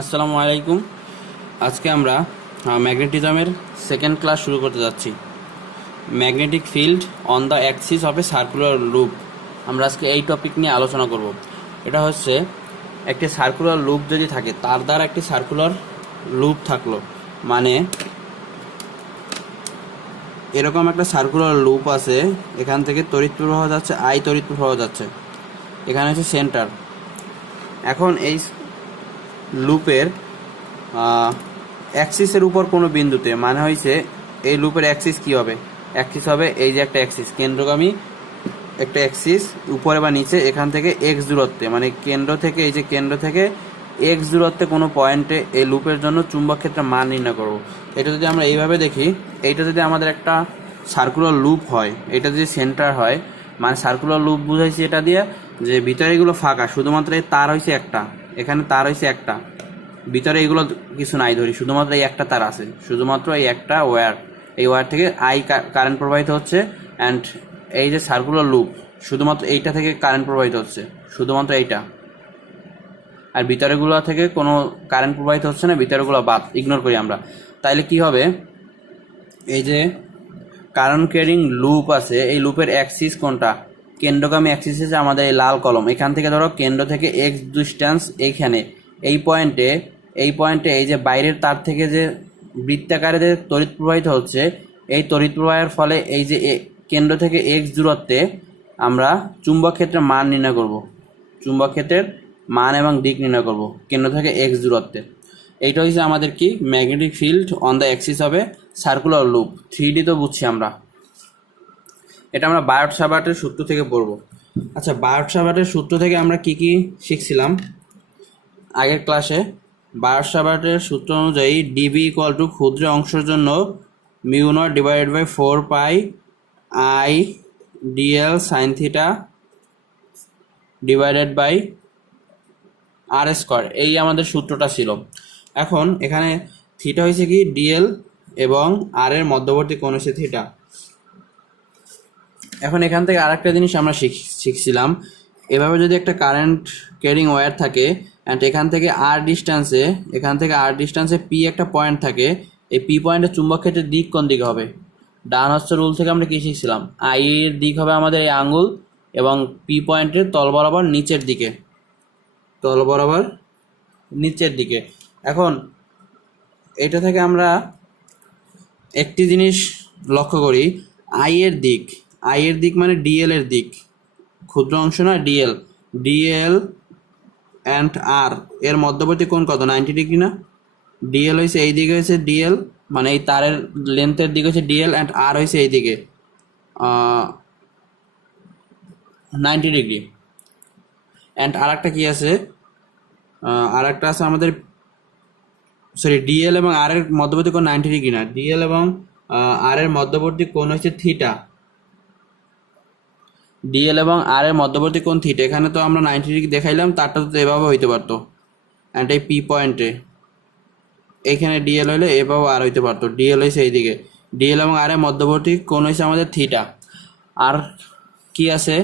আসসালামু আলাইকুম। আজকে আমরা ম্যাগনেটিজমের সেকেন্ড ক্লাস শুরু করতে যাচ্ছি। Magnetic field on the Axis of A circular loop. আমরা আজকে এই টপিক নিয়ে আলোচনা করব। এটা হচ্ছে একটি সার্কুলার লুপ যদি থাকে, তার দ্বারা একটি সার্কুলার লুপ থাকলো, মানে এরকম একটা সার্কুলার লুপ আছে। এখান থেকে তড়িৎ প্রবাহ যাচ্ছে, আই তড়িৎ প্রবাহ যাচ্ছে, এখানে হচ্ছে সেন্টার। এখন এই লুপের অ্যাক্সিসের উপর কোনো বিন্দুতে, মানে হয়েছে এই লুপের অ্যাক্সিস কি হবে, অ্যাক্সিস হবে এই যে একটা অ্যাক্সিস, কেন্দ্রগামী একটা অ্যাক্সিস উপরে বা নিচে, এখান থেকে এক্স দূরত্বে, মানে কেন্দ্র থেকে এই যে কেন্দ্র থেকে এক্স দূরত্বে কোনো পয়েন্টে এই লুপের জন্য চুম্বক ক্ষেত্রের মান নির্ণয় করব। এটা যদি আমরা এইভাবে দেখি, এইটা যদি আমাদের একটা সার্কুলার লুপ হয়, এটা যদি সেন্টার হয়, মানে সার্কুলার লুপ বুঝাইছি এটা দিয়ে যে ভিতরে এগুলো ফাঁকা, শুধুমাত্র এই তার হয়েছে একটা, এখানে তার হয়েছে একটা, ভিতরে এগুলো কিছু নাই, ধরি শুধুমাত্র এই একটা তার আছে, শুধুমাত্র এই একটা ওয়্যার, এই ওয়্যার থেকে আই কারেন্ট প্রবাহিত হচ্ছে। অ্যান্ড এই যে সার্কুলার লুপ, শুধুমাত্র এইটা থেকে কারেন্ট প্রবাহিত হচ্ছে, শুধুমাত্র এইটা, আর ভিতরেগুলো থেকে কোনো কারেন্ট প্রবাহিত হচ্ছে না, ভিতরেগুলো বাদ, ইগনোর করি আমরা। তাইলে কি হবে, এই যে কারেন্ট ক্যারিং লুপ আছে, এই লুপের অ্যাক্সিস কোনটা, কেন্দ্রগামী অ্যাক্সিস আছে আমাদের এই লাল কলম। এখান থেকে ধরো কেন্দ্র থেকে এক্স ডিস্টেন্স, এইখানে এই পয়েন্টে এই যে বাইরের তার থেকে যে বৃত্তাকারে যে তড়িৎ প্রবাহিত হচ্ছে, এই তড়িৎ প্রবাহের ফলে এই যে কেন্দ্র থেকে এক্স দূরত্বে আমরা চুম্বক ক্ষেত্রের মান নির্ণয় করব, চুম্বক ক্ষেত্রের মান এবং দিক নির্ণয় করব কেন্দ্র থেকে এক্স দূরত্বে। এইটা হচ্ছে আমাদের কি, magnetic field on the Axis হবে সার্কুলার লুপ। 3D তো বুঝছি আমরা, এটা আমরা বায়ট-সাভার্টের সূত্র থেকে পড়ব। আচ্ছা, বায়ট-সাভার্টের সূত্র থেকে আমরা কি কি শিখছিলাম আগের ক্লাসে? বায়ট-সাভার্টের সূত্র অনুযায়ী ডিবি ইকুয়াল টু ক্ষুদ্র অংশের জন্য mu naught divided by 4 pi I dl sine theta divided by r square, এই আমাদের সূত্রটা ছিল। এখন এখানে থিটা হয়েছে কি ডিএল এবং আর এর মধ্যবর্তী কোণ হচ্ছে থিটা। এখন এখান থেকে আরেকটা জিনিস আমরা শিখছিলাম, এভাবে যদি একটা কারেন্ট ক্যারিং ওয়্যার থাকে অ্যান্ড এখান থেকে আর ডিস্টেন্সে পি একটা পয়েন্ট থাকে, এই পি পয়েন্টের চুম্বক ক্ষেত্রের দিক কোন দিকে হবে? ডান হস্ত রুল থেকে আমরা কী শিখছিলাম, আই এর দিক হবে আমাদের এই আঙ্গুল, এবং পি পয়েন্টের তল বরাবর নিচের দিকে। এখন এটা থেকে আমরা একটি জিনিস লক্ষ্য করি, আই এর দিক মানে ডিএল এর দিক, ক্ষুদ্র অংশ না, ডিএল অ্যান্ড আর এর মধ্যবর্তী কোণ কত, 90 ডিগ্রি না? ডিএল হয়েছে এই দিকে, হয়েছে ডিএল মানে এই তারের লেন্থের দিকে হচ্ছে ডিএল, অ্যান্ড আর হয়েছে এই দিকে 90 ডিগ্রি। অ্যান্ড আর একটা কি আছে, আমাদের, সরি, ডিএল এবং আর এর মধ্যবর্তী কোণ 90 ডিগ্রি না, ডিএল এবং আর এর মধ্যবর্তী কোণ হচ্ছে থিটা, এখানে তো আমরা 90 ডিগ্রি দেখাইলাম, তারটা তো এভাবে হইতে পারতো। অ্যান্ড এই পি পয়েন্টে এইখানে ডিএল হইলে এভাবে আর হইতে পারতো, ডিএল হয়েছে এইদিকে, ডিএল এবং আর এর মধ্যবর্তী কোণ হয়েছে আমাদের থিটা। আর কি আছে,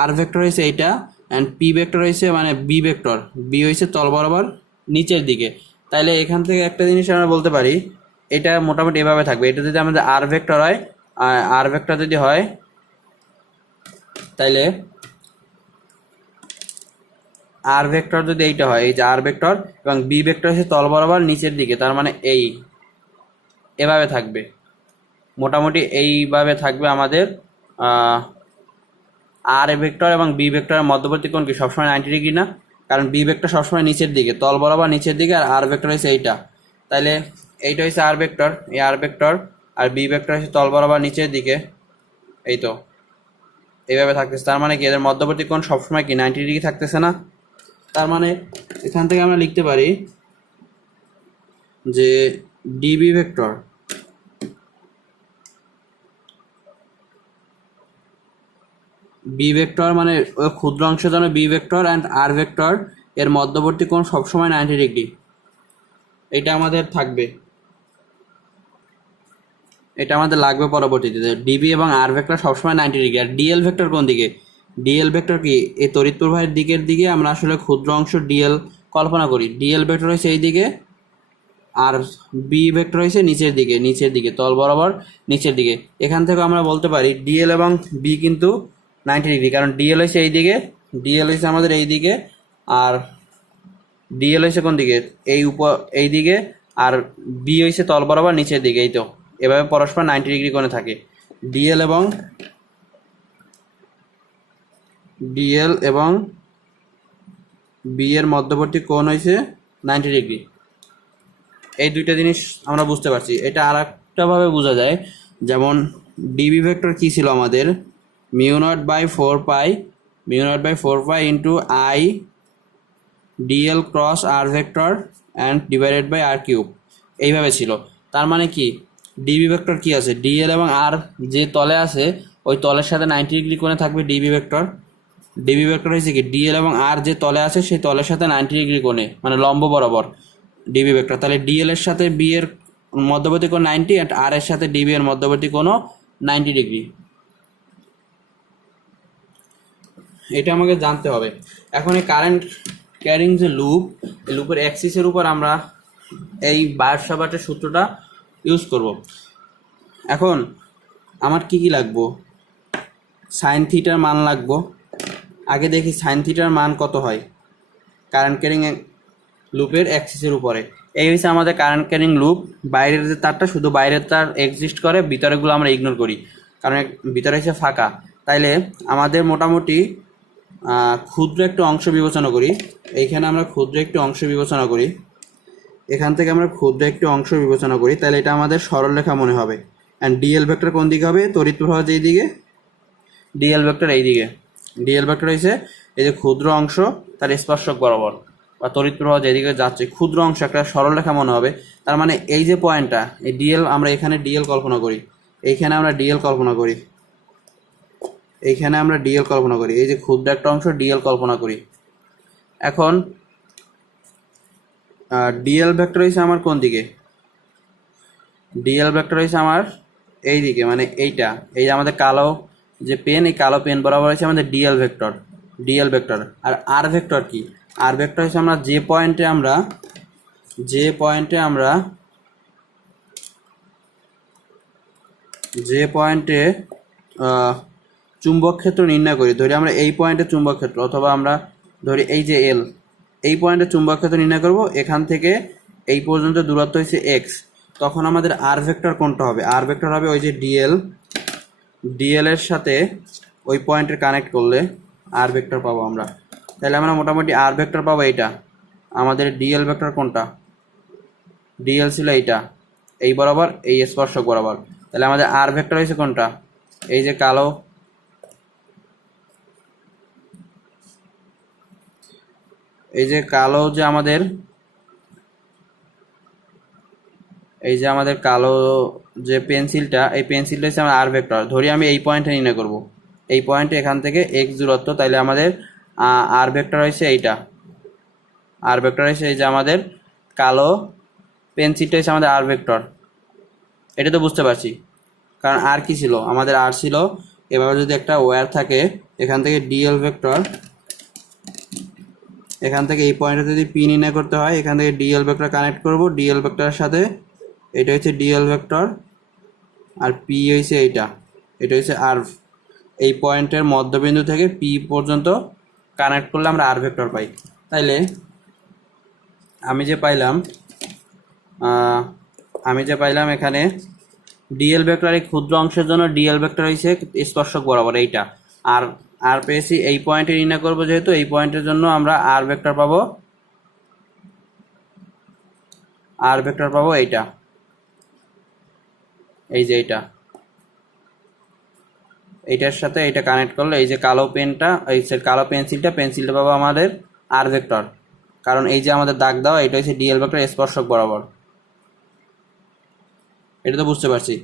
আর ভেক্টর হয়েছে এইটা, অ্যান্ড পি ভেক্টর হয়েছে মানে বি হয়েছে তল বরাবর নিচের দিকে। তাইলে এখান থেকে একটা জিনিস আমরা বলতে পারি, এটা মোটামুটি এভাবে থাকবে। এটা যদি আমাদের আর ভেক্টর হয়, তাইলে আর ভেক্টর যদি এইটা হয়, এই যে আর ভেক্টর, এবং বি ভেক্টর হচ্ছে তল বরাবর নিচের দিকে, তার মানে এভাবে থাকবে, মোটামুটি এইভাবে থাকবে আমাদের আর ভেক্টর এবং বি ভেক্টরের মধ্যবর্তী কোণ কি সবসময় 90 ডিগ্রি না? কারণ বি ভেক্টর সবসময় নিচের দিকে, তল বরাবর নিচের দিকে, আর আর ভেক্টর হচ্ছে এইটা। তাইলে এইটা হচ্ছে আর ভেক্টর, এই আর ভেক্টর, আর বি ভেক্টর হচ্ছে তল বরাবর নিচের দিকে, এই তো এইভাবে থাকতেছে। তার মানে কি এদের মধ্যবর্তী কোণ সবসময় কি 90 ডিগ্রি থাকতেছে না? তার মানে এখান থেকে আমরা লিখতে পারি যে ডিবি ভেক্টর মানে ওই ক্ষুদ্র অংশের জন্য B vector and r vector এর মধ্যবর্তী কোণ সবসময় 90 ডিগ্রি, এটা আমাদের থাকবে, এটা আমাদের লাগবে পরবর্তীতে। ডিবি এবং আর ভেক্টর সবসময় 90 ডিগ্রি। আর ডিএল ভেক্টর কোন দিকে? ডিএল ভেক্টর কি এই তড়িৎ প্রবাহের দিকে আমরা আসলে ক্ষুদ্র অংশ ডিএল কল্পনা করি, ডিএল ভেক্টর হয়েছে এই দিকে আর বি ভেক্টর হয়েছে নিচের দিকে তল বরাবর নিচের দিকে। এখান থেকে আমরা বলতে পারি ডিএল এবং বি কিন্তু 90 ডিগ্রি, কারণ ডিএল হয়েছে এই দিকে, ডিএল হয়েছে আমাদের এই দিকে, আর ডিএল হয়েছে কোন দিকে, এই দিকে, আর বি হয়েছে তল বরাবর নিচের দিকে। এই তো এভাবে পরস্পর 90 ডিগ্রি কোণে থাকে। ডিএল এবং বি এর মধ্যবর্তী কোণ হয়েছে 90 ডিগ্রি। এই দুইটা জিনিস আমরা বুঝতে পারছি। এটা আর একটা ভাবে বোঝা যায়, যেমন ডিবি ভেক্টর কি ছিল আমাদের, mu naught by 4 pi into I dl cross r vector and divided by r cube, এইভাবে ছিল। তার মানে কি, ডিবি ভেক্টর কি আছে, ডিএল এবং আর যে তলে আছে ওই তলের সাথে 90 ডিগ্রি কোণে থাকবে ডিবি ভেক্টর। ডিবি ভেক্টর হয়েছে কি, ডিএল এবং আর যে তলে আছে সেই তলের সাথে 90 ডিগ্রি কোণে, মানে লম্ব বরাবর ডিবি ভেক্টর। তাহলে ডিএল এর সাথে বি এর মধ্যবর্তী কোণ 90, আর আর এর সাথে ডিবি এর মধ্যবর্তী কোণও 90 ডিগ্রি। এটা আমাকে জানতে হবে। এখন এই কারেন্ট ক্যারিং যে লুপ, এই লুপের অ্যাক্সিসের উপর আমরা এই বায়ট-সাভার্টের সূত্রটা ইউজ করব। এখন আমার কি লাগবো, সাইন থিটার মান লাগবো। আগে দেখি সাইন থিটার মান কত হয় কারেন্ট ক্যারিং লুপের অ্যাক্সিসের উপরে। এই হচ্ছে আমাদের কারেন্ট ক্যারিং লুপ। বাইরের যে তারটা, শুধু বাইরের তার এক্সিস্ট করে, ভিতরেগুলো আমরা ইগনোর করি কারণ ভিতরে হচ্ছে ফাঁকা। তাইলে আমাদের মোটামুটি ক্ষুদ্র একটা অংশ বিবেচনা করি। এইখানে আমরা ক্ষুদ্র একটি অংশ বিবেচনা করি, এখান থেকে আমরা ক্ষুদ্র একটি অংশ বিবেচনা করি। তাহলে এটা আমাদের সরলরেখা মনে হবে। অ্যান্ড ডিএল ভেক্টর কোন দিকে হবে, তড়িৎ প্রবাহ যেই দিকে, ডিএল ভেক্টর এই দিকে। ডিএল ভেক্টর হয়েছে এই যে ক্ষুদ্র অংশ তার স্পর্শক বরাবর, বা তড়িৎ প্রবাহ যেদিকে যাচ্ছে ক্ষুদ্র অংশ একটা সরলরেখা মনে হবে। তার মানে এই যে পয়েন্টটা, এই ডিএল, আমরা এখানে ডিএল কল্পনা করি, এইখানে আমরা ডিএল কল্পনা করি, এইখানে আমরা ডিএল কল্পনা করি, এই যে ক্ষুদ্র একটা অংশ ডিএল কল্পনা করি। এখন ডিএল ভেক্টর হয়েছে আমার কোন দিকে, ডিএল ভেক্টর হয়েছে আমার এই দিকে, মানে এইটা, এই যে আমাদের কালো যে পেন, এই কালো পেন বরাবর হয়েছে আমাদের ডিএল ভেক্টর। আর আর ভেক্টর কি, আর ভেক্টর হচ্ছে আমরা যে পয়েন্টে চুম্বক ক্ষেত্র নির্ণয় করি, ধরি আমরা এই পয়েন্টে চুম্বক ক্ষেত্র, অথবা আমরা ধরি এই যে এল, এই পয়েন্টে চুম্বক ক্ষেত্র নির্ণয় করব, এখান থেকে এই পর্যন্ত দূরত্ব হচ্ছে এক্স। তখন আমাদের আর ভেক্টর কোনটা হবে, আর ভেক্টর হবে ওই যে ডিএল এর সাথে ওই পয়েন্টের কানেক্ট করলে আর ভেক্টর পাবো আমরা। তাহলে আমরা মোটামুটি আর ভেক্টর পাবো এইটা। আমাদের ডিএল ভেক্টর কোনটা, ডিএল ছিল এইটা, এই বরাবর, এই স্পর্শক বরাবর। তাহলে আমাদের আর ভেক্টর হয়েছে কোনটা, এই যে কালো, এই যে কালো যে আমাদের, এই যে আমাদের কালো যে পেন্সিলটা, এই পেন্সিলটা হচ্ছে আমার আর ভেক্টর। ধরি আমি এই পয়েন্টে নির্ণয় করব, এই পয়েন্টে এখান থেকে এক্স দূরত্ব, তাইলে আমাদের আর ভেক্টর হয়েছে এইটা, আর ভেক্টর হয়েছে এই যে আমাদের কালো পেন্সিলটা হচ্ছে আমাদের আর ভেক্টর। এটা তো বুঝতে পারছি, কারণ আর কি ছিল, আমাদের আর ছিল এভাবে যদি একটা ওয়্যার থাকে, এখান থেকে ডিএল ভেক্টর, এখান থেকে এই পয়েন্টে যদি পি নির্ণয় করতে হয়, এখান থেকে ডিএল ভেক্টর কানেক্ট করব, ডিএল ভেক্টরের সাথে এটা হচ্ছে ডিএল ভেক্টর, আর পি হয়েছে এইটা, এটা হচ্ছে আর। এই পয়েন্টের মধ্যবিন্দু থেকে পি পর্যন্ত কানেক্ট করলে আমরা আর ভেক্টর পাই। তাইলে আমি যে পাইলাম এখানে ডিএল ভেক্টর, এই ক্ষুদ্র অংশের জন্য ডিএল ভেক্টর হয়েছে স্পর্শক বরাবর এইটা, আর পেয়েছি এই পয়েন্টে নির্ণয় করবো, যেহেতু এই পয়েন্টের জন্য আমরা আর ভেক্টর পাবো এইটা, এই যে এইটার সাথে এইটা কানেক্ট করলে এই যে কালো পেনটা, এই কালো পেন্সিলটা পাবো আমাদের আর ভেক্টর, কারণ এই যে আমাদের দাগ দেওয়া এটা হচ্ছে ডিএল ভেক্টর স্পর্শক বরাবর। এটা তো বুঝতে পারছি।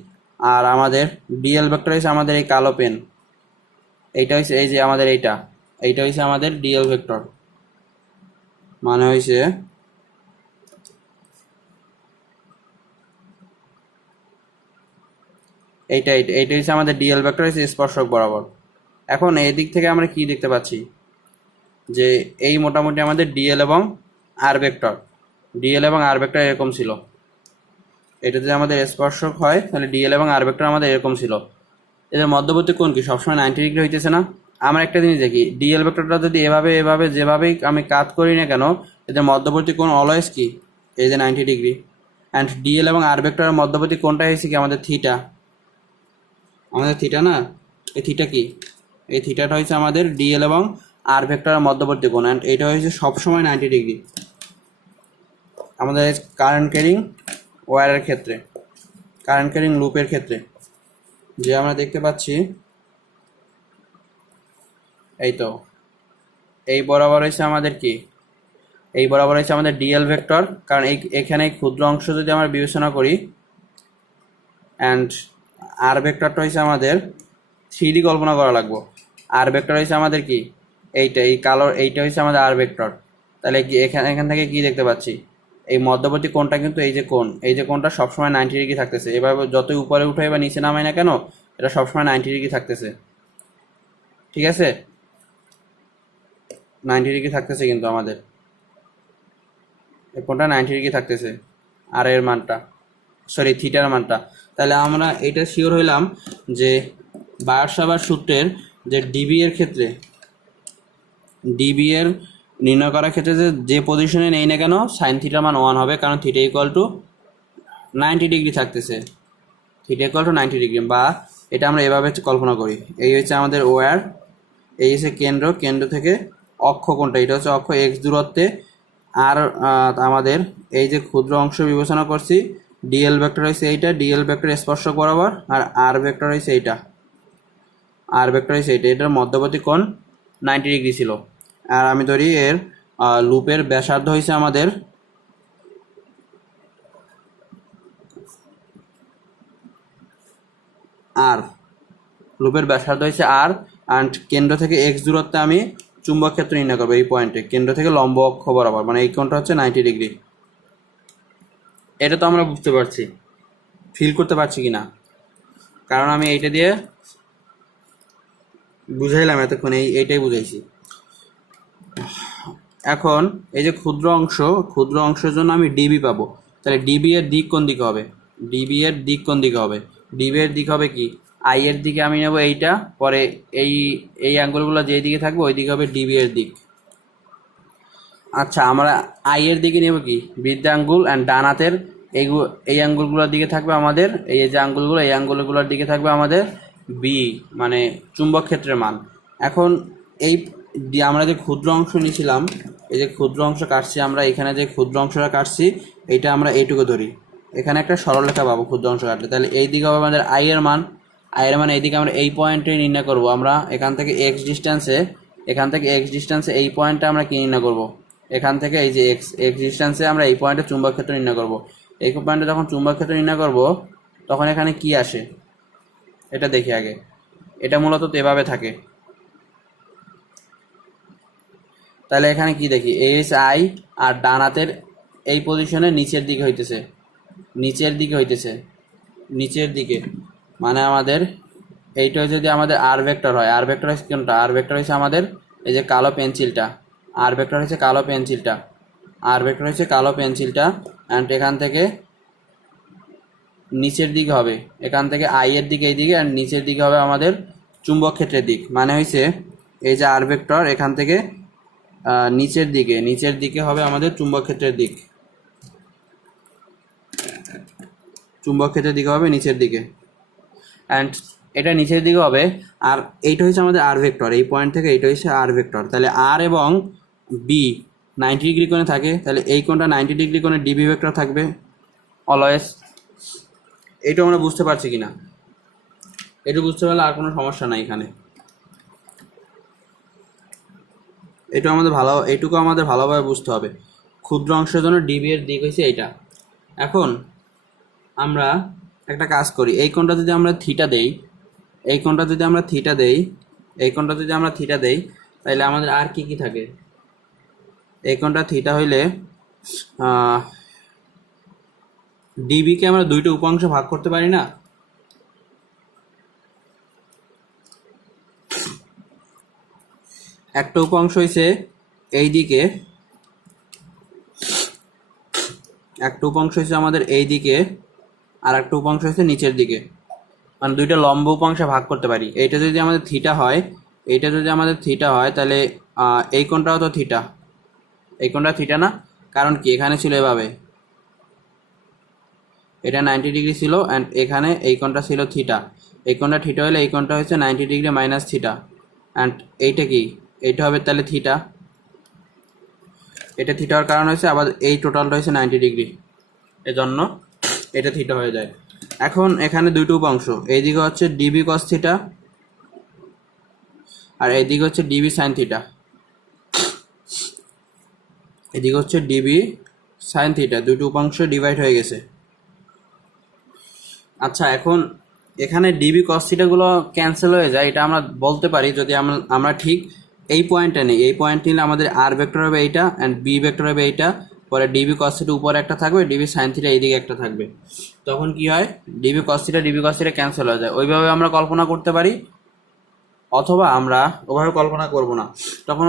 আর আমাদের ডিএল ভেক্টর হচ্ছে আমাদের এই কালো পেন, এইটা হচ্ছে এই যে আমাদের এইটা হচ্ছে আমাদের ডিএল ভেক্টর, মানে হয়েছে এইটা হচ্ছে আমাদের ডিএল ভেক্টর হচ্ছে স্পর্শক বরাবর। এখন এই দিক থেকে আমরা কি দেখতে পাচ্ছি, যে এই মোটামুটি আমাদের ডিএল এবং আর ভেক্টর, ডিএল এবং আর ভেক্টর এরকম ছিল। এটা যদি আমাদের স্পর্শক হয় তাহলে ডিএল এবং আর ভেক্টর আমাদের এরকম ছিল। এদের মধ্যবর্তী কোণ কি সবসময় 90 ডিগ্রি হইতেছে না? আমরা একটা জিনিস দেখি, ডিএল ভেক্টরটা যদি এভাবে এভাবে যেভাবেই আমি কাট করি না কেন, এদের মধ্যবর্তী কোণ অলওয়েজ কি এই যে 90 ডিগ্রি। অ্যান্ড ডিএল এবং আর ভেক্টরের মধ্যবর্তী কোণটা হয়েছে কি আমাদের থিটা, আমাদের থিটা না, এই থিটা কি, এই থিটাটা হচ্ছে আমাদের ডিএল এবং আর ভেক্টরের মধ্যবর্তী কোণ, অ্যান্ড এটা হচ্ছে সবসময় 90 ডিগ্রি আমাদের কারেন্ট ক্যারিং ওয়্যারের ক্ষেত্রে, কারেন্ট ক্যারিং লুপের ক্ষেত্রে। যে আমরা দেখতে পাচ্ছি এই তো এই বরাবর হচ্ছে আমাদের কি, এই বরাবর হচ্ছে আমাদের ডিএল ভেক্টর, কারণ এখানে ক্ষুদ্র অংশ যদি আমরা বিবেচনা করি, অ্যান্ড আর ভেক্টরটা হচ্ছে আমাদের 3D কল্পনা করা লাগবো। আর ভেক্টর হচ্ছে আমাদের কি এইটা, এই কালো এইটা হচ্ছে আমাদের আর ভেক্টর। তাহলে কি এখান থেকে কি দেখতে পাচ্ছি, এই মধ্যবর্তী কোণটা কিন্তু এই যে কোণ, এই যে কোণটা সবসময় 90 ডিগ্রি থাকতেছে। এভাবে যতই উপরে উঠে বা নিচে নামাই না কেন, এটা সবসময় 90 ডিগ্রি থাকতেছে। ঠিক আছে, 90 ডিগ্রি থাকতেছে কিন্তু আমাদের এই কোণটা 90 ডিগ্রি থাকতেছে, আর এর মানটা, সরি থিটার মানটা। তাহলে আমরা এটা শিওর হইলাম যে বায়ার-সাভার সূত্রের যে ডিবি এর ক্ষেত্রে, ডিবি এর নির্ণয় করার ক্ষেত্রে যে পজিশনে নেই না কেন সাইন থিটার মান 1 হবে, কারণ থিটা ইকুয়াল টু 90 ডিগ্রি থাকতেছে, থিটা ইকুয়াল টু 90 ডিগ্রি। বা এটা আমরা এভাবে কল্পনা করি, এই হচ্ছে আমাদের ওয়্যার, এই হচ্ছে কেন্দ্র, কেন্দ্র থেকে অক্ষ কোণটা, এটা হচ্ছে অক্ষ এক্স দূরত্বে, আর আমাদের এই যে ক্ষুদ্র অংশ বিবেচনা করছি, ডিএল ভেক্টর হয়েছে এইটা, ডিএল ভেক্টর স্পর্শক বরাবর, আর আর ভেক্টর হয়েছে এইটা, আর ভেক্টর হয়েছে এইটা, এটার মধ্যবর্তী কোণ 90 ডিগ্রি ছিল। আর আমি ধরি এর লুপের ব্যাসার্ধ হয়েছে আমাদের আর, লুপের ব্যাসার্ধ হয়েছে আর, অ্যান্ড কেন্দ্র থেকে এক্স দূরত্বে আমি চুম্বক ক্ষেত্র নির্ণয় করবো এই পয়েন্টে, কেন্দ্র থেকে লম্ব অক্ষ বরাবর, মানে এই কোণটা হচ্ছে 90 ডিগ্রি। এটা তো আমরা বুঝতে পারছি, ফিল করতে পারছি কি না, কারণ আমি এইটা দিয়ে বুঝাইলাম এতক্ষণ, এইটাই বুঝাইছি। এখন এই যে ক্ষুদ্র অংশ, ক্ষুদ্র অংশের জন্য আমি ডিবি পাবো, তাহলে ডিবি এর দিক কোন দিকে হবে, ডিবি এর দিক কোন দিকে হবে, ডিবি এর দিক হবে কি, আই এর দিকে আমি নেব এইটা, পরে এই এই অ্যাঙ্গেলগুলো যেই দিকে থাকবে ওই দিকে হবে ডিবি এর দিক। আচ্ছা, আমরা আই এর দিকে নেব কি বৃদ্ধাঙ্গুল, অ্যান্ড ডান হাতের এই আঙ্গুলগুলোর দিকে থাকবে আমাদের, এই যে আঙ্গুলগুলো, এই আঙ্গুলগুলোর দিকে থাকবে আমাদের বি, মানে চুম্বক ক্ষেত্রের মান। এখন এই আমরা যে ক্ষুদ্র অংশ নিয়েছিলাম, এই যে ক্ষুদ্র অংশ কাটছি আমরা, এখানে যে ক্ষুদ্র অংশটা কাটছি এইটা আমরা এইটুকু ধরি, এখানে একটা সরলরেখা পাবো ক্ষুদ্র অংশ কাটলে, তাহলে এই দিকে হবে আমাদের আই এর মান, আই এর মান এইদিকে আমরা এই পয়েন্টে নির্ণয় করব। আমরা এখান থেকে এক্স ডিস্টেন্সে, এখান থেকে এক্স ডিস্টেন্সে এই পয়েন্টটা আমরা কি নির্ণয় করব, এখান থেকে এই যে এক্স ডিস্টেন্সে আমরা এই পয়েন্টে চুম্বক ক্ষেত্র নির্ণয় করব। এই পয়েন্টে যখন চুম্বক ক্ষেত্র নির্ণয় করব তখন এখানে কি আসে এটা দেখি আগে। এটা মূলত তো এভাবে থাকে, তাহলে এখানে কি দেখি, এইচ আই, আর ডান হাতের এই পজিশনে নিচের দিকে হইতেছে, নিচের দিকে হইতেছে, নিচের দিকে, মানে আমাদের এইটা যদি আমাদের আর ভেক্টর হয়, আর ভেক্টর হচ্ছে কোনটা, আর ভেক্টর হচ্ছে আমাদের এই যে কালো পেন্সিলটা, আর ভেক্টর হচ্ছে কালো পেন্সিলটা, আর ভেক্টর হচ্ছে কালো পেন্সিলটা, অ্যান্ড এখান থেকে নিচের দিকে হবে, এখান থেকে আই এর দিকে এই দিকে, আর নিচের দিকে হবে আমাদের চুম্বক ক্ষেত্রের দিক, মানে হয়েছে এই যে আর ভেক্টর এখান থেকে নিচের দিকে, নিচের দিকে হবে আমাদের চুম্বক ক্ষেত্রের দিক, চুম্বক ক্ষেত্রের দিকে হবে নিচের দিকে, অ্যান্ড এটা নিচের দিকে হবে। আর এইটা হচ্ছে আমাদের আর ভেক্টর, এই পয়েন্ট থেকে এইটা হচ্ছে আর ভেক্টর, তাহলে আর এবং বি 90 ডিগ্রি কোণে থাকে, তাহলে এই কোণটা 90 ডিগ্রি কোণে ডিবি ভেক্টর থাকবে অলওয়েজ। এইটা আমরা বুঝতে পারছি কিনা, এটা বুঝতে পারলে আর কোনো সমস্যা নাই এখানে, এটা আমাদের এইটুকু আমাদের ভালোভাবে বুঝতে হবে। ক্ষুদ্র অংশের জন্য ডিবি এর দিক হচ্ছে এইটা। এখন আমরা একটা কাজ করি, এই কোণটা যদি আমরা থিটা দেই, এই কোণটা যদি আমরা থিটা দেই, এই কোণটা যদি আমরা থিটা দেই, তাহলে আমাদের আর কি কি থাকে, এই কোণটা থিটা হইলে ডিবিকে আমরা দুইটা উপাংশ ভাগ করতে পারি না, একটা উপাংশ হইছে এই দিকে, একটা উপাংশ হচ্ছে আমাদের এই দিকে, আর একটা উপাংশ হচ্ছে নিচের দিকে, মানে দুইটা লম্ব উপাংশে ভাগ করতে পারি। এইটা যদি আমাদের থিটা হয়, এইটা যদি আমাদের থিটা হয়, তাহলে এই কোণটাও তো থিটা, এই কোণটা থিটা না? কারণ কি, এখানে ছিল এভাবে, এটা 90 ডিগ্রি ছিল, অ্যান্ড এখানে এই কোণটা ছিল থিটা। এই কোণটা থিটা হলে এই কোণটা হচ্ছে 90 ডিগ্রি মাইনাস থিটা, অ্যান্ড এইটা কি, এইটা হবে তাহলে থিটা। এটা থিটা হওয়ার কারণ হচ্ছে আবার এই টোটালটা হচ্ছে 90 ডিগ্রি, এজন্য এটা থিটা হয়ে যায়। এখন এখানে দুটো উপাংশ, এইদিকে হচ্ছে ডিবি কস থিটা, আর এইদিকে হচ্ছে ডিবি সাইন থিটা। এদিকে হচ্ছে ডিবি সাইন থিটা, দুটো উপাংশ ডিভাইড হয়ে গেছে। আচ্ছা, এখন এখানে ডিবি কস থিটাগুলো ক্যান্সেল হয়ে যায়, এটা আমরা বলতে পারি যদি আমরা ঠিক এই পয়েন্টে নেই। এই পয়েন্ট নিলে আমাদের আর ভেক্টর হবে এইটা, অ্যান্ড বি ভেক্টর হবে এইটা, পরে ডিবি কস থিটা উপরে একটা থাকবে, ডিবি সাইন থিটা এইদিকে একটা থাকবে। তখন কি হয়, ডিবি কস থিটা ক্যান্সেল হয়ে যায়। ওইভাবে আমরা কল্পনা করতে পারি, অথবা আমরা ওভাবে কল্পনা করব না, তখন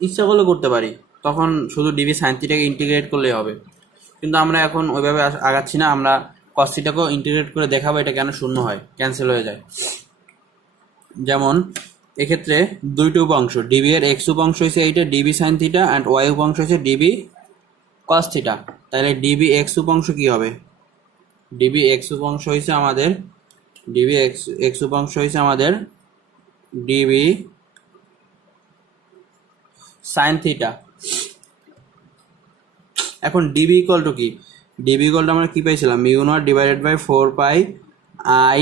ইচ্ছা করলে করতে পারি, তখন শুধু ডিবি সাইন থিটাকে ইন্টিগ্রেট করলেই হবে। কিন্তু আমরা এখন ওইভাবে আগাচ্ছি না, আমরা কস থিটাকেও ইন্টিগ্রেট করে দেখাবো এটা কেন শূন্য হয়, ক্যান্সেল হয়ে যায়। যেমন এক্ষেত্রে দুইটি উপাংশ, ডিবি এর এক্স উপাংশ হচ্ছে এইটা dB sine theta, and y উপাংশ হচ্ছে ডিবি কস থিটা। তাহলে ডিবি এক্স উপাংশ কি হবে, ডিবি এক্স উপাংশ হয়েছে আমাদের, ডিবি এক্স উপাংশ হয়েছে আমাদের ডিবি সাইন থিটা। এখন ডিবি ইকুয়াল টু কি, ডিবি ইকুয়াল টু আমরা কী পাইছিলাম, mu naught divided by 4 pi I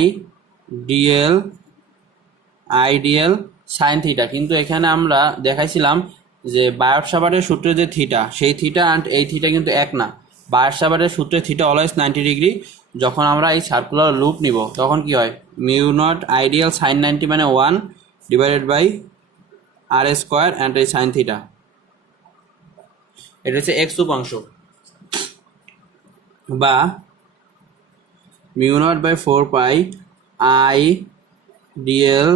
dl sine theta. কিন্তু এখানে আমরা দেখাইছিলাম যে বায়ট সাভারের সূত্রে যে থিটা, সেই থিটা অ্যান্ড এই থিটা কিন্তু এক না। বায়ট সাভারের সূত্রে থিটা অলওয়েজ 90 ডিগ্রি। যখন আমরা এই সার্কুলার লুপ নিব তখন কি হয়, মিউ নট আইডিয়াল সাইন 90 মানে 1 divided by r square and এই সাইন থিটা, এটা হচ্ছে এক্স উপাংশ, বা mu naught by 4 pi I dl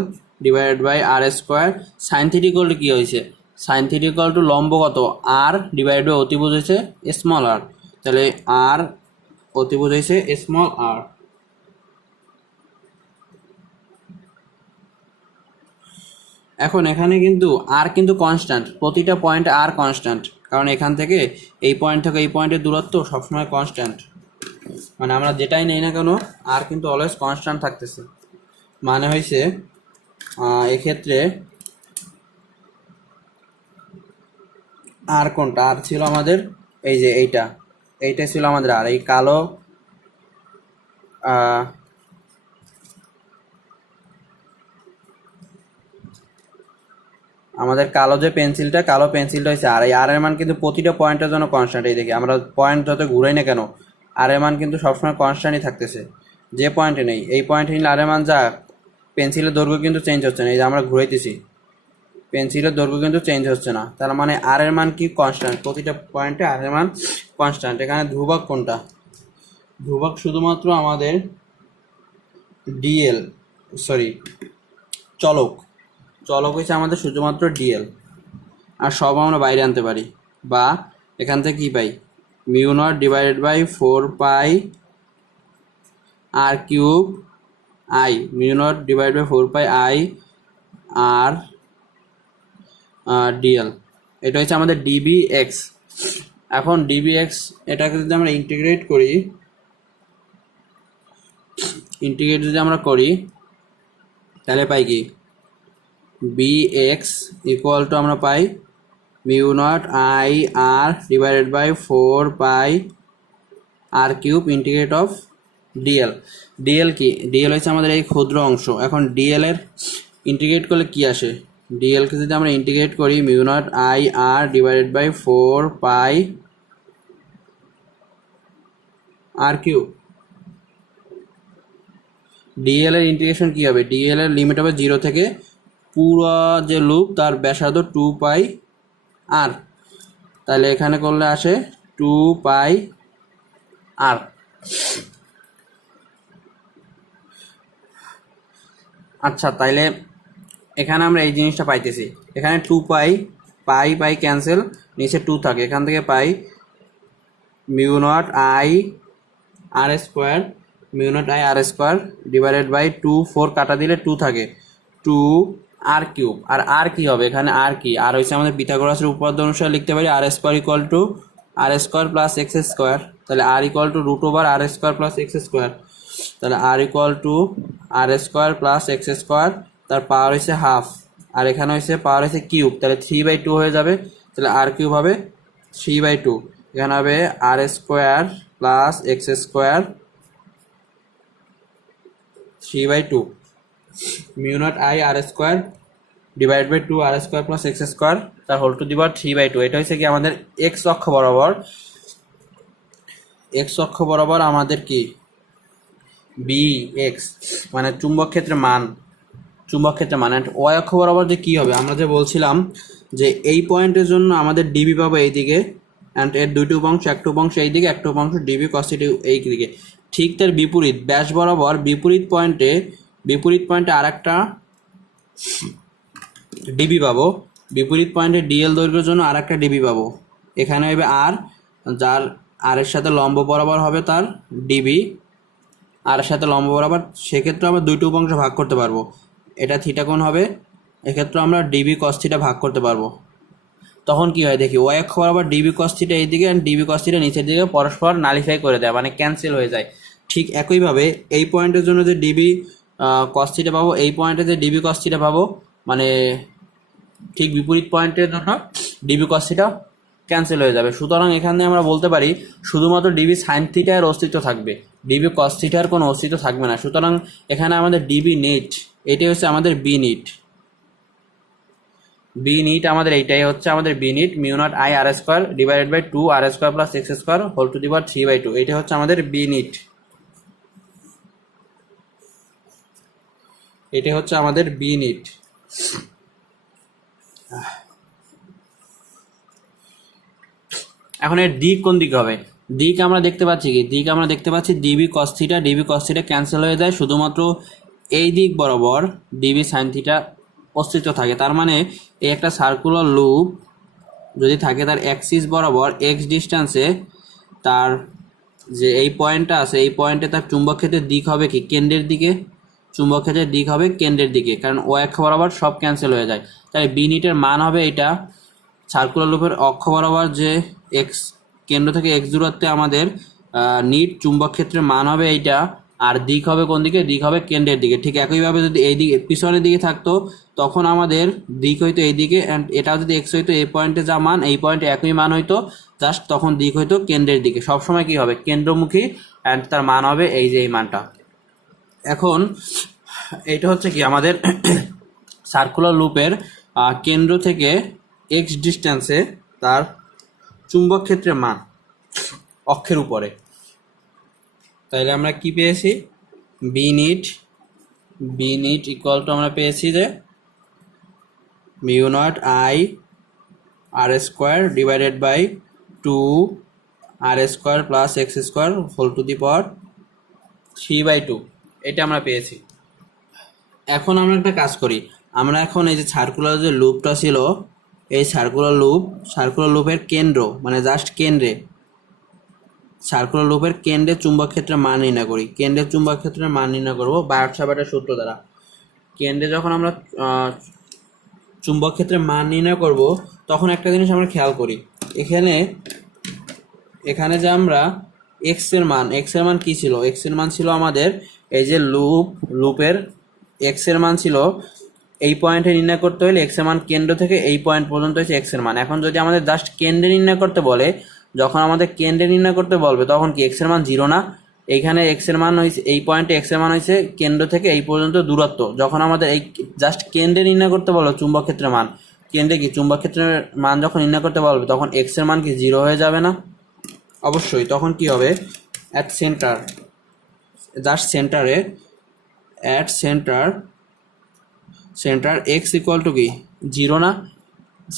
divided by r square. Sine theta equal to কী হয়েছে, সাইন থিটা ইকুয়াল টু লম্ব কত, আর ডিভাইড বাই অতিভুজ হয়েছে স্মল আর, তাহলে আর অতিভুজ হয়েছে স্মল আর। এখন এখানে কিন্তু আর কিন্তু কনস্ট্যান্ট, প্রতিটা পয়েন্টে আর কনস্ট্যান্ট, কারণ এখান থেকে এই পয়েন্ট থেকে এই পয়েন্টের দূরত্ব সবসময় কনস্ট্যান্ট, মানে আমরা যেটাই নেই না কেন আর কিন্তু অলওয়েজ কনস্ট্যান্ট থাকতেছে। মানে হয়েছে এক্ষেত্রে আর কোনটা, আর ছিল আমাদের এই যে এইটা ছিল আমাদের আর, এই কালো আমাদের কালো যে পেন্সিলটা, কালো পেন্সিলটা হচ্ছে আর, এই আর এর মান কিন্তু প্রতিটা পয়েন্টের জন্য কনস্ট্যান্ট। এই দেখি আমরা পয়েন্ট যত ঘুরাই না কেন আর এর মান কিন্তু সবসময় কনস্ট্যান্টই থাকতেছে। যে পয়েন্টে নেই এই পয়েন্টে নিলে আর এর মান যা, পেন্সিলের দৈর্ঘ্য কিন্তু চেঞ্জ হচ্ছে না। এই যে আমরা ঘুরাইতেছি, পেন্সিলের দৈর্ঘ্য কিন্তু চেঞ্জ হচ্ছে না, তার মানে আর এর মান কি কনস্ট্যান্ট, প্রতিটা পয়েন্টে আর এর মান কনস্ট্যান্ট। এখানে ধ্রুবক কোনটা, ধ্রুবক শুধুমাত্র আমাদের ডিএল, সরি চলক, চলক হচ্ছে আমাদের শুধুমাত্র ডিএল, আর সব আমরা বাইরে আনতে পারি। বা এখান থেকে কী পাই, mu naught divided by 4 pi r cube I, mu naught divide by 4 pi I r dl, এটা হচ্ছে আমাদের ডিবি এক্স। এখন ডিবি এক্স এটাকে যদি আমরা ইন্টিগ্রেট যদি আমরা করি তাহলে পাই কি, বি এক্স ইকুয়াল টু আমরা পাই mu naught I r divided by 4 pi r cube integrate of dl. Dl কি, ডিএল হচ্ছে আমাদের এই ক্ষুদ্র অংশ। এখন ডিএল এর ইন্টিগ্রেট করলে কি আসে, ডিএলকে যদি আমরা ইন্টিগ্রেট করি mu naught I r divided by 4 pi r cube, dl এর ইন্টিগ্রেশন কি হবে, ডিএল এর লিমিট হবে 0 থেকে পুরো যে লুপ তার ব্যাসার্ধ 2 পাই আর, তাহলে এখানে করলে আসে 2 পাই আর। আচ্ছা, তাইলে এখানে আমরা এই জিনিসটা পাইতেছি, এখানে 2 পাই, পাই পাই ক্যান্সেল, নিচে 2 থাকে, এখান থেকে পাই mu naught I r square, mu naught I r square divided by 2, 4 কাটা দিলে 2 থাকে, 2 আর কিউব। আর কি হবে এখানে, আর কি, আর হচ্ছে আমাদের পিথাগোরাসের উপপাদ্য অনুসারে লিখতে পারি r square equal to r square plus x square. তাহলে r equal to root over r square plus x square. তাহলে r equal to r square plus x square, তার পাওয়ার হচ্ছে হাফ, আর এখানে হচ্ছে পাওয়ার হচ্ছে কিউব, তাহলে 3/2 হয়ে যাবে। তাহলে আর কিউব হবে 3/2। এখানে হবে r square plus x square 3/2 mu naught I r square divide by 2 r square plus x square তার হোল টু দি পাওয়ার 3/2। এটা হচ্ছে কি আমাদের এক্স অক্ষ বরাবর, এক্স অক্ষ বরাবর আমাদের কি বি এক্স মানে চুম্বক ক্ষেত্রের মান, চুম্বক ক্ষেত্রের মান। অ্যান্ড ওয়াই অক্ষ বরাবর যে কী হবে, আমরা যে বলছিলাম যে এই পয়েন্টের জন্য আমাদের ডিবি পাবো এইদিকে, অ্যান্ড এর দুইটি উপাংশ, একটা উপাংশ এইদিকে, একটা উপাংশ ডিবি কসিটি এই দিকে। ঠিক তার বিপরীত ব্যাস বরাবর বিপরীত পয়েন্টে আর একটা ডিবি পাবো, বিপরীত পয়েন্টে ডিএল দৈর্ঘ্যের জন্য আর একটা ডিবি পাবো। এখানে হবে আর, যার আর এর সাথে লম্ব বরাবর হবে তার ডিবি, আর এর সাথে লম্ব বরাবর, সেক্ষেত্রে আমরা দুইটি উপাংশ ভাগ করতে পারবো। এটা থিটা কোণ হবে, এক্ষেত্রে আমরা ডিবি কস থিটা ভাগ করতে পারবো। তখন কি হয় দেখি, ওয়াই অক্ষ বরাবর ডিবি কস থিটা এইদিকে অ্যান্ড ডিবি কস থিটা নিচের দিকে পরস্পর নালিফাই করে দেয়, মানে ক্যান্সেল হয়ে যায়। ঠিক একইভাবে এই পয়েন্টের জন্য যে ডিবি কস থিটা পাবো, এই পয়েন্টে যে ডিবি কস থিটা পাবো, মানে ঠিক বিপরীত পয়েন্টের জন্য ডিবি কস থিটা ক্যান্সেল হয়ে যাবে। সুতরাং এখানে আমরা বলতে পারি শুধুমাত্র ডিবি সাইন থিটার অস্তিত্ব থাকবে, ডিবি কস থিটার কোনো অস্তিত্ব থাকবে না। সুতরাং এখানে আমাদের ডিবি নিট, এটাই হচ্ছে আমাদের বি নিট। বি নিট আমাদের এইটাই হচ্ছে আমাদের B naught, mu naught I r square divided by 2 r square plus x square whole to the power 3/2। এটা হচ্ছে আমাদের বি নিট, এটা হচ্ছে আমাদের বি নিট। এখন এর দিক কোন দিকে হবে, দিক আমরা দেখতে পাচ্ছি কি, দিক আমরা দেখতে পাচ্ছি ডিবি কস থিটা ক্যান্সেল হয়ে যায়, শুধুমাত্র এই দিক বরাবর ডিবি সাইন থিটা অস্তিত্ব থাকে। তার মানে এই একটা সার্কুলার লুপ যদি থাকে, তার অ্যাক্সিস বরাবর এক্স ডিস্টেন্সে তার যে এই পয়েন্টটা আছে, এই পয়েন্টে তার চুম্বক ক্ষেত্রের দিক হবে কি কেন্দ্রের দিকে, চুম্বক ক্ষেত্রের দিক হবে কেন্দ্রের দিকে, কারণ ও অক্ষ বরাবর সব ক্যান্সেল হয়ে যায়। তাই বি নিটের মান হবে এটা, সার্কুলার লুপের অক্ষ বরাবর যে এক্স কেন্দ্র থেকে এক্স দূরত্বে আমাদের নিট চুম্বক ক্ষেত্রের মান হবে এইটা, আর দিক হবে কোন দিকে, দিক হবে কেন্দ্রের দিকে। ঠিক একইভাবে যদি এই দিকে পিছনের দিকে থাকতো তখন আমাদের দিক হইতো এইদিকে, অ্যান্ড এটাও যদি এক্স হইতো এই পয়েন্টে যা মান এই পয়েন্টে একই মান হইতো, জাস্ট তখন দিক হইতো কেন্দ্রের দিকে। সবসময় কি হবে কেন্দ্রমুখী, অ্যান্ড তার মান হবে এই যে এই মানটা। এখন এইটা হচ্ছে কি আমাদের সার্কুলার লুপের কেন্দ্র থেকে এক্স ডিস্টেন্সে তার চুম্বক ক্ষেত্রের মান অক্ষের উপরে। তাইলে আমরা কি পেয়েছি, বি নিট ইকুয়াল টু আমরা পেয়েছি যে mu naught I r square divided by 2 r square plus x square whole to the power 3/2, এটা আমরা পেয়েছি। এখন আমরা একটা কাজ করি, আমরা এখন এই যে সার্কুলার যে লুপটা ছিল, এই সার্কুলার লুপের কেন্দ্র মানে জাস্ট কেন্দ্রে, সার্কুলার লুপের কেন্দ্রে চুম্বক ক্ষেত্রের মান নির্ণয় করি। কেন্দ্রের চুম্বক ক্ষেত্রের মান নির্ণয় করবো বায়োট-সাভার্টের সূত্র দ্বারা। কেন্দ্রে যখন আমরা চুম্বক ক্ষেত্রের মান নির্ণয় করব, তখন একটা জিনিস আমরা খেয়াল করি, এখানে যে আমরা এক্স এর মান কি ছিল, এক্স এর মান ছিল আমাদের এই যে লুপের এক্স এর মান ছিল এই পয়েন্টে নির্ণয় করতে হলে এক্স এর মান কেন্দ্র থেকে এই পয়েন্ট পর্যন্ত হচ্ছে এক্স এর মান। এখন যদি আমাদের জাস্ট কেন্দ্রে নির্ণয় করতে বলে, যখন আমাদের কেন্দ্রে নির্ণয় করতে বলবে তখন কি এক্স এর মান 0 না, এইখানে এক্স এর মান হয়েছে এই পয়েন্টে এক্স এর মান হয়েছে কেন্দ্র থেকে এই পর্যন্ত দূরত্ব। যখন আমাদের এই জাস্ট কেন্দ্রে নির্ণয় করতে বলবে চুম্বক ক্ষেত্রের মান, কেন্দ্রে কি চুম্বক ক্ষেত্রের মান যখন নির্ণয় করতে বলবে তখন এক্স এর মান কি 0 হয়ে যাবে না? অবশ্যই। তখন কি হবে, অ্যাট সেন্টার, জাস্ট সেন্টারে at centre x equal to কি 0 না,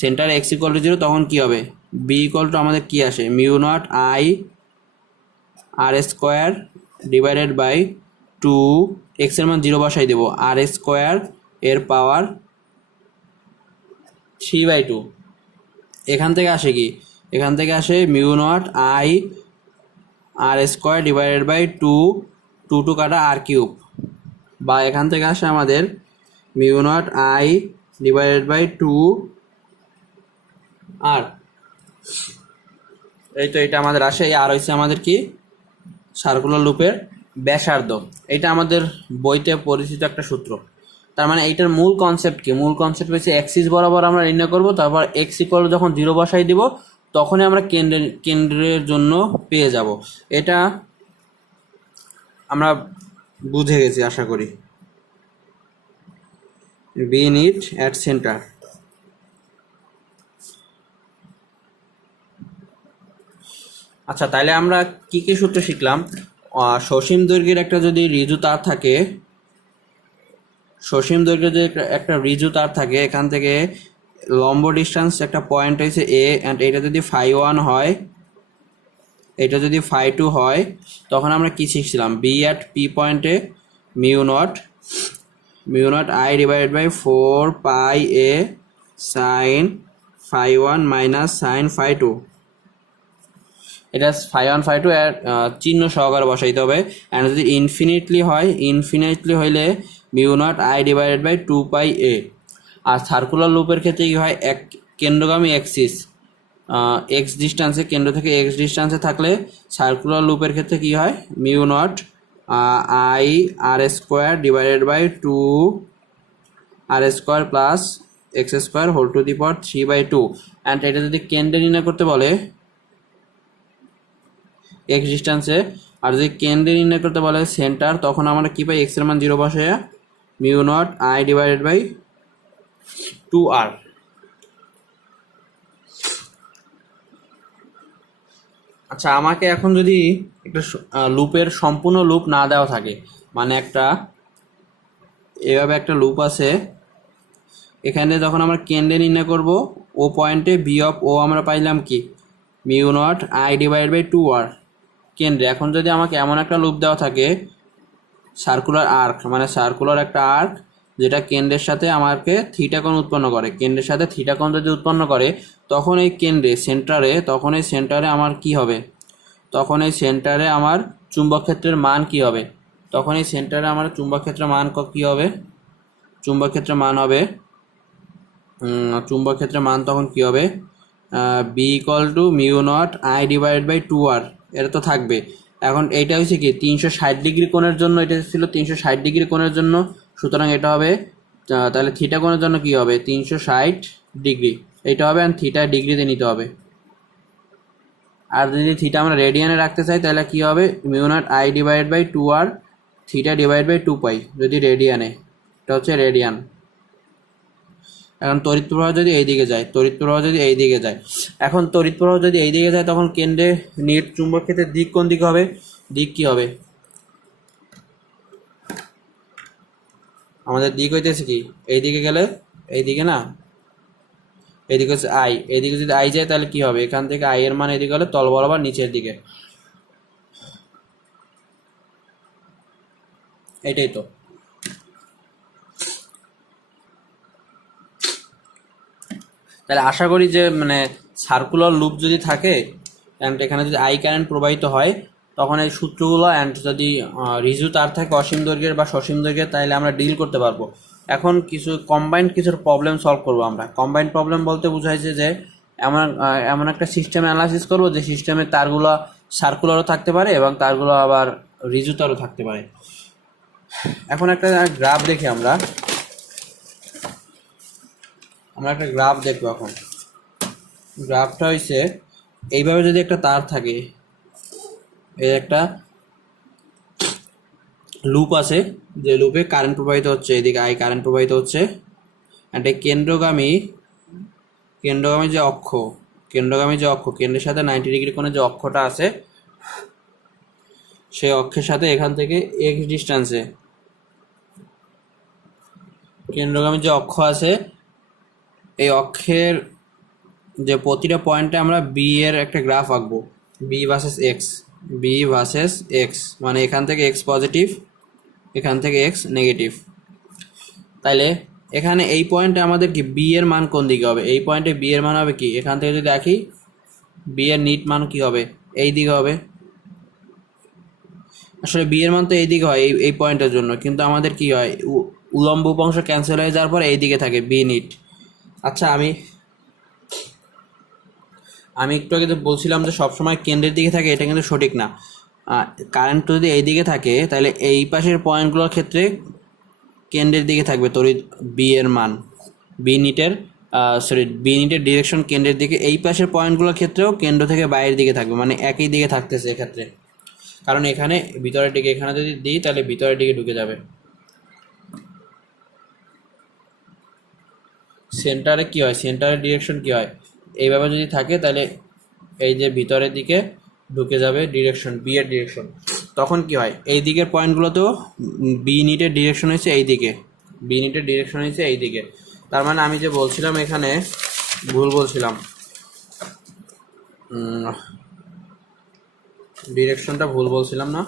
সেন্টার এক্স ইকুয়াল টু 0, তখন কি হবে বি ইকুয়াল টু আমাদের কি আসে, mu naught I r square divided by 2, x এর মান 0 বসাই দেবো, আর স্কোয়ার এর পাওয়ার 3/2। এখান থেকে আসে কি, এখান থেকে আসে mu naught I r square divided by two, two two কাটা আর কিউব, বা এখান থেকে আসে আমাদের mu naught I divided by two r, এই তো এটা আমাদের আসে। আর হচ্ছে আমাদের কি সার্কুলার লুপের ব্যাসার্ধ, এটা আমাদের বইতে পরিচিত একটা সূত্র। তার মানে এইটার মূল কনসেপ্ট কি? মূল কনসেপ্ট হচ্ছে এক্সিস বরাবর আমরা নির্ণয় করব, তারপর এক্স ইকুয়াল যখন 0 বসাই দিব তখনই আমরা কেন্দ্রের জন্য পেয়ে যাব। এটা আমরা বুঝে গেছি আশা করি। B net at centre. আচ্ছা, তাহলে আমরা কি কি সূত্র শিখলাম? সসীম দৈর্ঘ্যের একটা যদি ঋজু তার থাকে, সসীম দৈর্ঘ্যের যদি একটা ঋজু তার থাকে, এখান থেকে লম্ব ডিস্টেন্স একটা পয়েন্ট হয়েছে এ, অ্যান্ড এটা যদি φ1 হয়, এটা যদি φ2 হয়, তখন আমরা কি শিখছিলাম? বি অ্যাট পি পয়েন্টে mu naught I divided by 4 pi a sine φ1 minus sine φ2। এটা φ1 φ2 এর চিহ্ন সহকারে বসাইতে হবে। অ্যান্ড যদি ইনফিনিটলি হয়, ইনফিনিটলি হইলে mu naught I divided by 2 pi a. আর সার্কুলার লুপের ক্ষেত্রে কি হয়? এক কেন্দ্রগামী অ্যাক্সিস এক্স ডিস্টেন্সে, কেন্দ্র থেকে এক্স ডিস্টেন্সে থাকলে সার্কুলার লুপের ক্ষেত্রে কি হয়? Mu naught I r square divided by 2 r square plus x square whole to the power 3/2। And এটা যদি কেন্দ্রে নির্ণয় করতে বলে এক্স ডিস্টেন্সে, আর যদি কেন্দ্রে নির্ণয় করতে বলে সেন্টার, তখন আমরা কি পাই? এক্স এর মান 0 বসে mu naught I divided by 2r। আচ্ছা, আমাকে এখন যদি একটা লুপের সম্পূর্ণ লুপ না দেওয়া থাকে, মানে একটা এভাবে একটা লুপ আছে, এখানে যখন আমরা কেন্দ্রে নির্ণয় করব, ও পয়েন্টে বি অফ ও আমরা পাইলাম কি? Mu naught I divide by 2r কেন্দ্রে। এখন যদি আমাকে এমন একটা লুপ দেওয়া থাকে, সার্কুলার আর্ক, মানে সার্কুলার একটা আর্ক যেটা কেন্দ্রের সাথে আমাকে থিটা কোণ উৎপন্ন করে, কেন্দ্রের সাথে থিটা কোণ যদি উৎপন্ন করে, তখন এই কেন্দ্রে তখন এই সেন্টারে আমার কি হবে? তখন এই সেন্টারে আমার চুম্বক ক্ষেত্রের মান কি হবে? তখন এই সেন্টারে আমার চুম্বক ক্ষেত্রের মান কি হবে? চুম্বক ক্ষেত্রের মান হবে চুম্বক ক্ষেত্রের মান তখন কি হবে? B equal to mu naught I divide by 2r, এটা তো থাকবে। এখন এইটা হচ্ছে কি 360 ডিগ্রি কোণের জন্য, এটা ছিল 360 ডিগ্রি কোণের জন্য, সুতরাং এটা হবে তাহলে থিটা কোণের জন্য কি হবে? 360 ডিগ্রি এইটা হবে, আর থিটা ডিগ্রিতে নিতে হবে। আর যদি থিটা আমরা রেডিয়ানে রাখতে চাই তাহলে কি হবে? Mu naught I divide by 2r theta divide by 2 pi, যদি রেডিয়ানে, এটা হচ্ছে রেডিয়ান। এখন তড়িৎ প্রবাহ যদি এই দিকে যায়, এখন তড়িৎ প্রবাহ যদি এই দিকে যায়, তখন কেন্দ্রে নেট চুম্বক ক্ষেত্রের দিক কোন দিকে হবে? দিক কি হবে? আমাদের দিক হইতেছে কি? এই দিকে গেলে, এই দিকে না, এইদিকে হচ্ছে আই, এইদিকে যদি আই যায় তাহলে কি হবে? এখান থেকে আই এর মান এদিকে হলে তল বরাবর নিচের দিকে, এটাই তো। তাহলে আশা করি যে মানে সার্কুলার লুপ যদি থাকে অ্যান্ড এখানে যদি আই কারেন্ট প্রবাহিত হয়, তখন এই সূত্রগুলো অ্যান্ড যদি ঋজু তার থাকে অসীম দৈর্ঘ্যের বা সসীম দৈর্ঘ্যের, তাহলে আমরা ডিল করতে পারবো। এখন কম্বাইন্ড কিছু প্রবলেম সলভ করবো আমরা। কম্বাইন্ড প্রবলেম বলতে বোঝাইছে যে এমন একটা সিস্টেম অ্যানালাইসিস করবো যে সিস্টেমের তারগুলো সার্কুলারও থাকতে পারে এবং তারগুলো আবার ঋজু তারও থাকতে পারে। এখন একটা গ্রাফ দেখি আমরা একটা গ্রাফ দেখবো। এখন গ্রাফটা হয়েছে এইভাবে, যদি একটা তার থাকে, এই একটা লুপ আছে, যে লুপে কারেন্ট প্রবাহিত হচ্ছে, এদিকে আই কারেন্ট প্রবাহিত হচ্ছে, একটা কেন্দ্রগামী যে অক্ষ, কেন্দ্রের সাথে 90 ডিগ্রি কোণে যে অক্ষটা আছে, সেই অক্ষের সাথে এখান থেকে এক্স ডিস্টেন্সে কেন্দ্রগামী যে অক্ষ আছে, এই অক্ষের যে প্রতিটা পয়েন্টে আমরা বি এর একটা গ্রাফ আঁকবো, বি ভার্সেস এক্স, মানে এখান থেকে এক্স পজিটিভ, এখান থেকে এক্স নেগেটিভ। তাইলে এখানে এই পয়েন্টে আমাদের কি বি এর মান কোন দিকে হবে? এই পয়েন্টে বি এর মান হবে কি? এখান থেকে যদি দেখি বি এর নিট মান কি হবে? এই দিকে হবে। আসলে বি এর মান তো এইদিকে হয় এই পয়েন্টের জন্য, কিন্তু আমাদের কি হয় উলম্ব উপাংশ ক্যান্সেল হয়ে যাওয়ার পর এইদিকে থাকে বি নিট। আচ্ছা আমি একটু আগে তো বলছিলাম যে সবসময় কেন্দ্রের দিকে থাকে, এটা কিন্তু সঠিক না। কারেন্ট যদি এই দিকে থাকে তাহলে এই পাশের পয়েন্টগুলোর ক্ষেত্রে কেন্দ্রের দিকে থাকবে তড়িৎ বি এর মান, বি নিটের ডিরেকশন কেন্দ্রের দিকে। এই পাশের পয়েন্টগুলোর ক্ষেত্রেও কেন্দ্র থেকে বাইরের দিকে থাকবে, মানে একই দিকে থাকতেছে এক্ষেত্রে, কারণ এখানে ভিতরের দিকে, এখানে যদি দিই তাহলে ভিতরের দিকে ঢুকে যাবে। সেন্টারে কি হয়, সেন্টারের ডিরেকশন কি হয়, এইভাবে যদি থাকে তাহলে এই যে ভিতরের দিকে ঢুকে যাবে ডিরেকশন, বি এর ডিরেকশন। তখন কি হয়, এই দিকের পয়েন্টগুলোতেও বি নিটের ডিরেকশন হয়েছে এই দিকে, বি নিটের ডিরেকশন হয়েছে এই দিকে। তার মানে আমি যে বলছিলাম এখানে ভুল বলছিলাম, ডিরেকশনটা ভুল বলছিলাম না।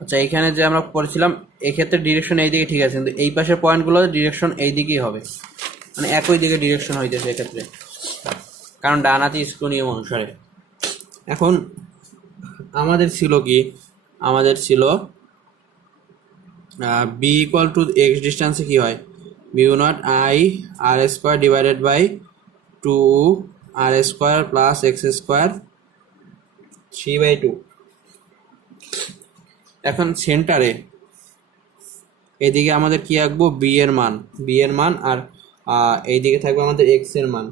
আচ্ছা এইখানে যে আমরা পড়েছিলাম এক্ষেত্রে ডিরেকশন এই দিকে ঠিক আছে, কিন্তু এই পাশের পয়েন্টগুলো ডিরেকশন এই দিকেই হবে, মানে একই দিকে ডিরেকশন হইতেছে এক্ষেত্রে, কারণ ডানহাতি স্ক্রু নিয়ম অনুসারে। এখন আমাদের ছিল কি, আমাদের ছিল বি ইকুয়াল টু এক্স ডিস্টেন্সে কি হয়, mu naught I r square divided by 2r² plus x² 3/2। এখন সেন্টারে এদিকে আমাদের কি আঁকবো, বি এর মান, আর এইদিকে থাকবে আমাদের এক্স এর মান,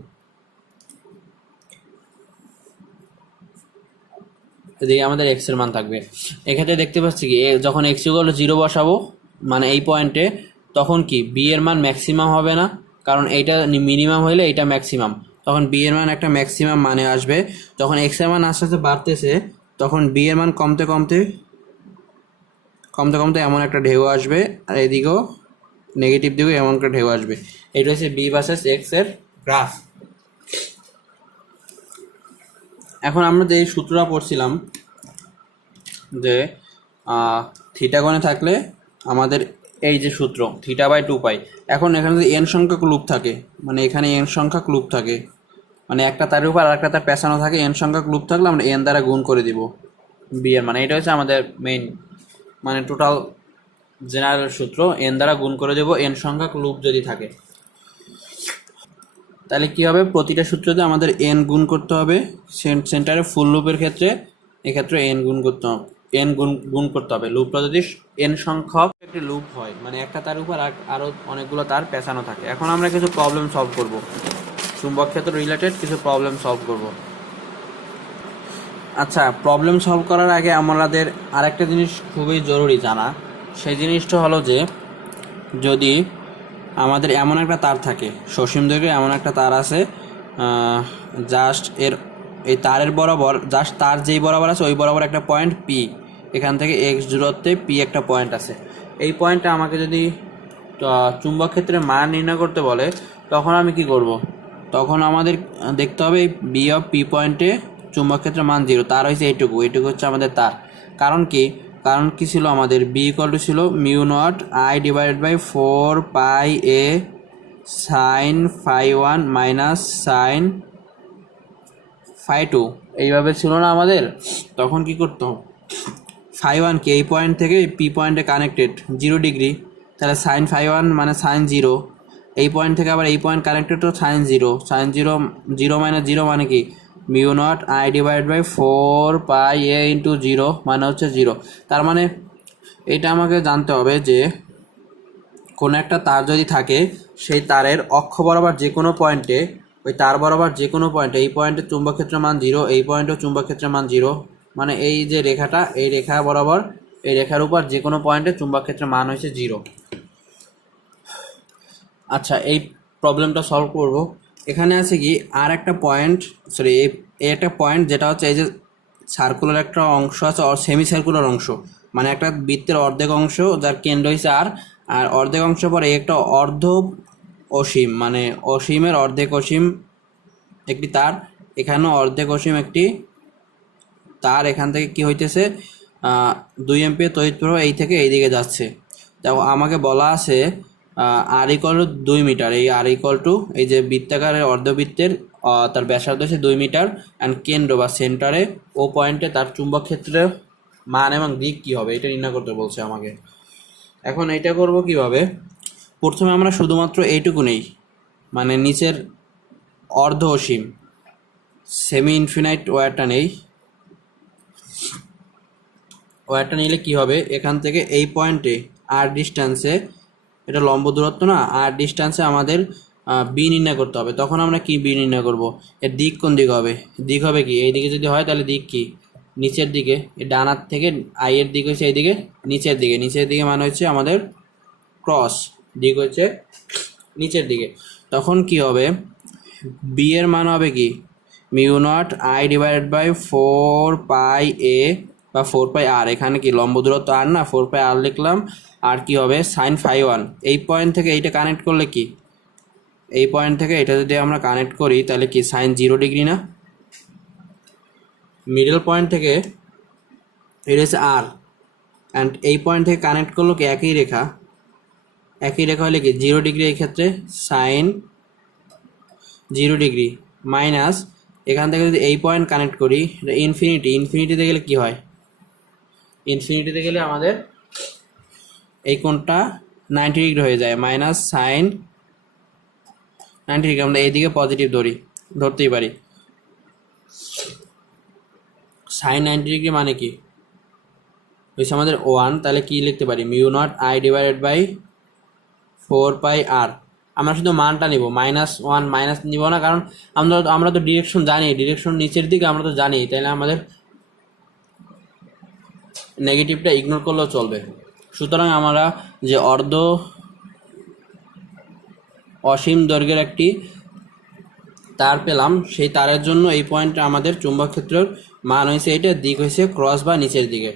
এদিকে আমাদের এক্স এর মান থাকবে। এক্ষেত্রে দেখতে পাচ্ছি কি যখন এক্স ইকুয়াল টু 0 বসাবো মানে এই পয়েন্টে, তখন কি বি এর মান ম্যাক্সিমাম হবে না, কারণ এইটা মিনিমাম হইলে এইটা ম্যাক্সিমাম, তখন বি এর মান একটা ম্যাক্সিমাম মানে আসবে। যখন এক্স এর মান আস্তে আস্তে বাড়তেছে তখন বি এর মান কমতে কমতে কমতে কমতে এমন একটা ঢেউ আসবে, আর এদিকেও নেগেটিভ দিকেও এমন একটা ঢেউ আসবে। এটা হচ্ছে বি ভার্সেস এক্স এর গ্রাফ। এখন আমরা যে সূত্রটা পড়ছিলাম যে থিটা কোণে থাকলে আমাদের এই যে সূত্র θ/2π, এখন এখানে যদি এন সংখ্যক লুপ থাকে, মানে এখানে এন সংখ্যক লুপ থাকে, মানে একটা তারের উপর আর একটা তার পেছানো থাকে, এন সংখ্যক লুপ থাকলে আমরা এন দ্বারা গুণ করে দিব বি এর মানে। এটা হচ্ছে আমাদের মেইন মানে টোটাল জেনারেল সূত্র, এন দ্বারা গুণ করে দেব এন সংখ্যক লুপ যদি থাকে। তাহলে কি হবে, প্রতিটা সূত্রতে আমাদের এন গুণ করতে হবে। সেন্টারে ফুল লুপের ক্ষেত্রে এক্ষেত্রে এন গুণ করতে হবে, এন গুণ করতে হবে। লুপটা যদি এন সংখ্যক একটি লুপ হয়, মানে একটা তার উপর আরও অনেকগুলো তার পেঁচানো থাকে। এখন আমরা কিছু প্রবলেম সলভ করব, চুম্বক ক্ষেত্র রিলেটেড কিছু প্রবলেম সলভ করব। আচ্ছা, প্রবলেম সলভ করার আগে আমাদের আরেকটা জিনিস খুবই জরুরি জানা, সেই জিনিসটা হলো যে যদি আমাদের এমন একটা তার থাকে, সসীম দৈর্ঘ্যে এমন একটা তার আছে, জাস্ট এই তারের বরাবর, জাস্ট তার যেই বরাবর আছে ওই বরাবর একটা পয়েন্ট পি, এখান থেকে এক্স দূরত্বে পি একটা পয়েন্ট আছে। এই পয়েন্টটা আমাকে যদি চুম্বক ক্ষেত্রে মান নির্ণয় করতে বলে, তখন আমি কি করব, তখন আমাদের দেখতে হবে বি অফ পি পয়েন্টে চুম্বক ক্ষেত্রে মান 0, তার হয়েছে এইটুকু হচ্ছে আমাদের তার। কারণ কি ছিল আমাদের বি ইকুয়াল টু ছিল mu naught I divided by 4πa sine φ1 minus sine φ2, এইভাবে ছিল না আমাদের। তখন কি করতো, φ1 কি এই পয়েন্ট থেকে পি পয়েন্টে কানেক্টেড 0 ডিগ্রি, তাহলে সাইন φ1 মানে সাইন 0, এই পয়েন্ট থেকে আবার এই পয়েন্ট কানেক্টেড তো সাইন 0, সাইন 0 0 মাইনাস 0 মানে কি mu naught I divide by 4πa into 0 মানে হচ্ছে 0। তার মানে এটা আমাকে জানতে হবে যে কোনো একটা তার যদি থাকে, সেই তারের অক্ষ বরাবর যে কোনো পয়েন্টে, ওই তার বরাবর যে কোনো পয়েন্টে, এই পয়েন্টে চুম্বক ক্ষেত্রের মান 0, এই পয়েন্টেও চুম্বক ক্ষেত্রের মান 0, মানে এই যে রেখাটা, এই রেখা বরাবর এই রেখার উপর যে কোনো পয়েন্টে চুম্বক ক্ষেত্রের মান হয়েছে 0। আচ্ছা, এই প্রবলেমটা সলভ করব। এখানে আছে কি আর একটা পয়েন্ট, সরি এই একটা পয়েন্ট যেটা হচ্ছে এই যে সার্কুলার একটা অংশ আছে, সেমি সার্কুলার অংশ, মানে একটা বৃত্তের অর্ধেক অংশ যার কেন্দ্র হয়েছে আর অর্ধেক অংশ পরে একটা অর্ধ অসীম, মানে অসীমের অর্ধেক অসীম একটি তার, এখানেও অর্ধেক অসীম একটি তার। এখান থেকে কি হইতেছে 2 এম্পিয়ার তড়িৎ প্রবাহ এই থেকে এই দিকে যাচ্ছে। দেখো আমাকে বলা আছে আর ইকুয়াল টু 2 মিটার, এই আর ইকুয়াল টু এই যে বৃত্তাকারের অর্ধবৃত্তের তার ব্যাসার্ধ হচ্ছে 2 মিটার, অ্যান্ড কেন্দ্র বা সেন্টারে ও পয়েন্টে তার চুম্বক ক্ষেত্রের মান এবং দিক কী হবে এটা নির্ণয় করতে বলছে আমাকে। এখন এটা করব কিভাবে, প্রথমে আমরা শুধুমাত্র এইটুকু নেই, মানে নিচের অর্ধ অসীম সেমি ইনফিনাইট ওয়্যারটা নেই। ওয়্যারটা নিলে কি হবে, এখান থেকে এই পয়েন্টে আর ডিস্ট্যান্সে, এটা লম্ব দূরত্ব না, আর ডিস্ট্যান্সে আমাদের বি নির্ণয় করতে হবে। তখন আমরা কি বি নির্ণয় করব, এর দিক কোন দিক হবে, দিক হবে কি এই দিকে যদি হয় তাহলে দিক কি নিচের দিকে, এই ডান হাত থেকে আই এর দিক হচ্ছে এইদিকে নিচের দিকে, নিচের দিকে মানে হচ্ছে আমাদের ক্রস, দিক হচ্ছে নিচের দিকে। তখন কি হবে, বি এর মান হবে কি mu naught I divided by 4 pi a বা 4 পাই আর, এখানে কি লম্ব দূরত্ব আর না, 4 পাই আর লিখলাম। আর কি হবে সাইন ফাই ওয়ান, এই পয়েন্ট থেকে এইটা কানেক্ট করলে কি, এই পয়েন্ট থেকে এটা যদি আমরা কানেক্ট করি তাহলে কি সাইন 0 ডিগ্রি না, মিডল পয়েন্ট থেকে এটা হচ্ছে আর, অ্যান্ড এই পয়েন্ট থেকে কানেক্ট করলো কি একই রেখা, একই রেখা হলে কি 0 ডিগ্রি, এই ক্ষেত্রে সাইন 0 ডিগ্রি মাইনাস, এখান থেকে যদি এই পয়েন্ট কানেক্ট করি এটা ইনফিনিটি, ইনফিনিটিতে গেলে কি হয়, ইনফিনিটিতে গেলে আমাদের এই কোণটা 90 ডিগ্রি হয়ে যায়, মাইনাস সাইন 90 ডিগ্রি, আমরা এইদিকে পজিটিভ ধরতেই পারি। সাইন 90 ডিগ্রি মানে কি হয়েছে আমাদের 1, তাহলে কি লিখতে পারি mu naught I divided by 4 pi r. আমরা শুধু মানটা নিব, -1 মাইনাস নিব না, কারণ আমরা তো ডিরেকশন জানি, ডিরেকশন নিচের দিকে আমরা তো জানি, তাইলে আমাদের নেগেটিভটা ইগনোর করলেও চলবে। সুতরাং আমরা যে অর্ধ অসীম দৈর্ঘ্যের একটি তার পেলাম, সেই তারের জন্য এই পয়েন্টটা আমাদের চুম্বক ক্ষেত্রের মান হয়েছে এটা, দিক হয়েছে ক্রস বা নিচের দিকে।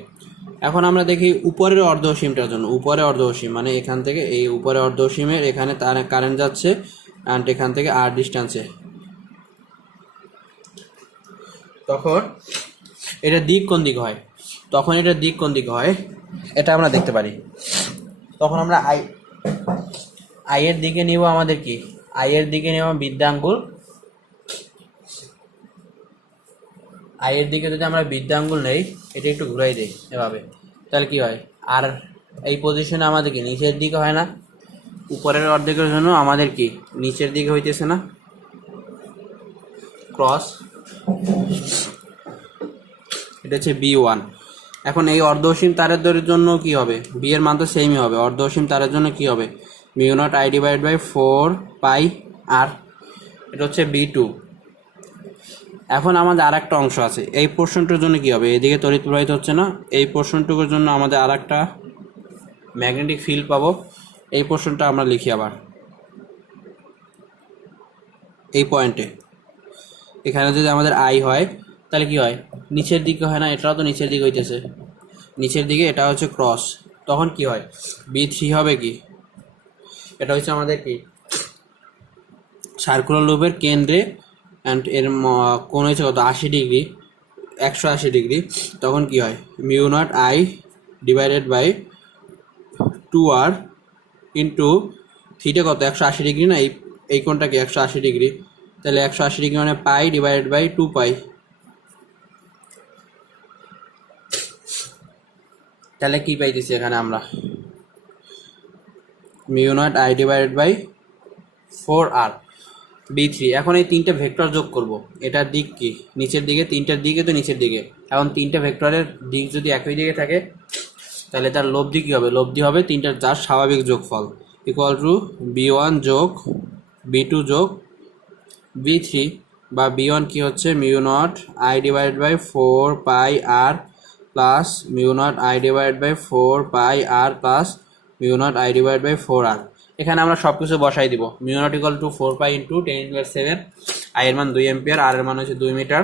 এখন আমরা দেখি উপরের অর্ধ অসীমটার জন্য, উপরে অর্ধ অসীম মানে এখান থেকে এই উপরে অর্ধ অসীমের এখানে তার কারেন্ট যাচ্ছে, অ্যান্ড এখান থেকে আর ডিস্ট্যান্সে, তখন এটা দিক কোন দিক হয়, তখন এটা দিক কোন দিক হয় এটা আমরা দেখতে পারি। তখন আমরা আই এর দিকে নিব, আমাদের কি আই এর দিকে নেব বৃদ্ধাঙ্গুল, আই এর দিকে যদি আমরা বৃদ্ধাঙ্গুল নেই, এটা একটু ঘুরাই দেই এভাবে, তাহলে কি হয়, আর এই পজিশনে আমাদের কি নিচের দিকে হয় না, উপরের অর্ধেকের জন্য আমাদের কি নিচের দিকে হইতেছে না, ক্রস, এটা হচ্ছে B1। এখন এই অর্ধ অসীম তারের দৈর্ঘ্যের জন্য কি হবে, বি এর মান তো সেমই হবে, অর্ধ অসীম তারের জন্য কি হবে mu naught I divide by 4 pi r, এটা হচ্ছে B2। এখন আমাদের আর একটা অংশ আছে, এই পোর্শনটার জন্য কি হবে, এদিকে তড়িৎ প্রবাহিত হচ্ছে না, এই পোর্শনটুকুর জন্য আমাদের আর একটা ম্যাগনেটিক ফিল্ড পাবো। এই পোর্শনটা আমরা লিখি আবার এই পয়েন্টে, এখানে যদি আমাদের আই হয় তাহলে কি হয় নিচের দিকে হয় না, এটাও তো নিচের দিকে হইতেছে, নিচের দিকে এটা হচ্ছে ক্রস, তখন কি হয় B3 হবে কি, এটা হচ্ছে আমাদের কি সার্কুলার লুপের কেন্দ্রে, অ্যান্ড এর কোণ হয়েছে কত 80 ডিগ্রি, 180 ডিগ্রি। তখন কি হয় mu naught I divided by 2r into theta কত 180 ডিগ্রি না, এই কোণটা কি 180 ডিগ্রি, তাহলে 180 ডিগ্রি মানে পাই ডিভাইডেড বাই 2 পাই, তাহলে কি পাইতেছি এখানে আমরা mu naught I divided by 4r B3। এখন এই তিনটে ভেক্টর যোগ করব, এটার দিক কি নিচের দিকে, তিনটার দিকে তো নিচের দিকে, এখন তিনটে ভেক্টরের দিক যদি একই দিকে থাকে তাহলে তার লব্ধি কী হবে, লব্ধি হবে তিনটার যার স্বাভাবিক যোগফল ইকুয়াল টু B1 যোগ B2 যোগ B3, বা B1 কি হচ্ছে mu naught I divided by 4 pi r plus mu naught I divided by 4 pi r plus mu naught I divide by 4r। এখানে আমরা সব কিছু বসাই দিব, mu naught equal to 4 pi into 10⁻⁷, I এর মান 2 অ্যাম্পিয়ার, আর এর মান হচ্ছে 2 মিটার,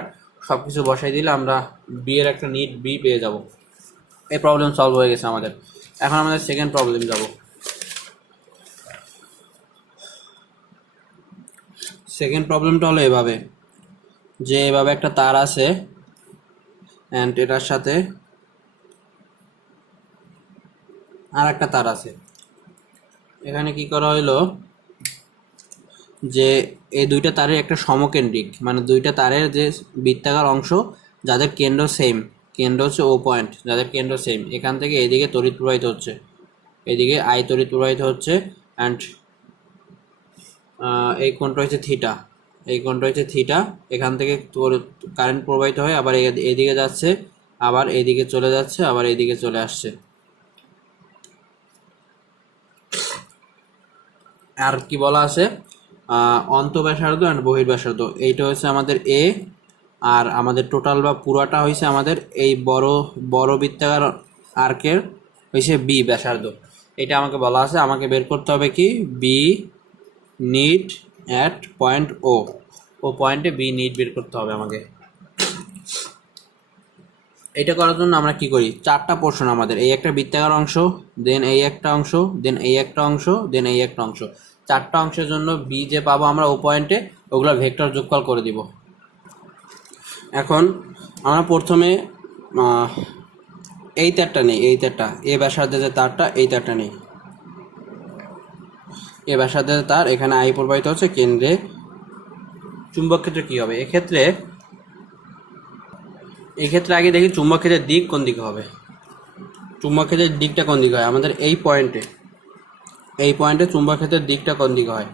সব কিছু বসাই দিলে আমরা বি এর একটা নিট বি পেয়ে যাব। এই প্রবলেম সলভ হয়ে গেছে আমাদের। এখন আমাদের সেকেন্ড প্রবলেম যাব। সেকেন্ড প্রবলেমটা হলো এভাবে, যে এভাবে একটা তার আছে, অ্যান্ড এটার সাথে আর একটা তার আছে, এখানে কি করা হলো যে এই দুইটা তারের একটা সমকেন্দ্রিক, মানে দুইটা তারের যে বৃত্তাকার অংশ যাদের কেন্দ্র সেম, কেন্দ্র হচ্ছে ও পয়েন্ট, যাদের কেন্দ্র সেম, এখান থেকে এদিকে তড়িৎ প্রবাহিত হচ্ছে, এদিকে আই তড়িৎ প্রবাহিত হচ্ছে। অ্যান্ড এই কোণটা হচ্ছে থিটা, এই কোণটা হচ্ছে থিটা। এখান থেকে কারেন্ট প্রবাহিত হয়, আবার এদিকে যাচ্ছে, আবার এদিকে চলে যাচ্ছে, আবার এদিকে চলে আসছে। আর কি বলা আছে, অন্তঃব্যাসার্ধ অ্যান্ড বহির্ব্যাসার্ধ, এইটা হচ্ছে আমাদের এ, আর আমাদের টোটাল বা পুরাটা হয়েছে আমাদের এই বড় বড় বৃত্তাকার আর্কের হয়েছে বি ব্যাসার্ধ। এটা আমাকে বলা আছে, আমাকে বের করতে হবে কি বি নিট অ্যাট পয়েন্ট ও, ও পয়েন্টে বি নিট বের করতে হবে আমাকে। এটা করার জন্য আমরা কি করি, চারটা পোর্শন আমাদের, এই একটা বৃত্তাকার অংশ, দেন এই একটা অংশ, দেন এই একটা অংশ, দেন এই একটা অংশ, চারটা অংশের জন্য বি যে পাবো আমরা ও পয়েন্টে, ওগুলো ভেক্টর যোগফল করে দিব। এখন আমরা প্রথমে এই তারটা নেই, এই তারটা এ ব্যাসার্ধে যে তারটা, এই তারটা নেই, এ ব্যাসার্ধে তার, এখানে আই প্রবাহিত হচ্ছে কেন্দ্রে। চুম্বক ক্ষেত্রে কি হবে এক্ষেত্রে আগে দেখি চুম্বক ক্ষেত্রের দিক কোন দিকে হবে। চুম্বক ক্ষেত্রের দিকটা কোন দিকে হয় আমাদের এই পয়েন্টে চুম্বক ক্ষেত্রের দিকটা কোন দিকে হয়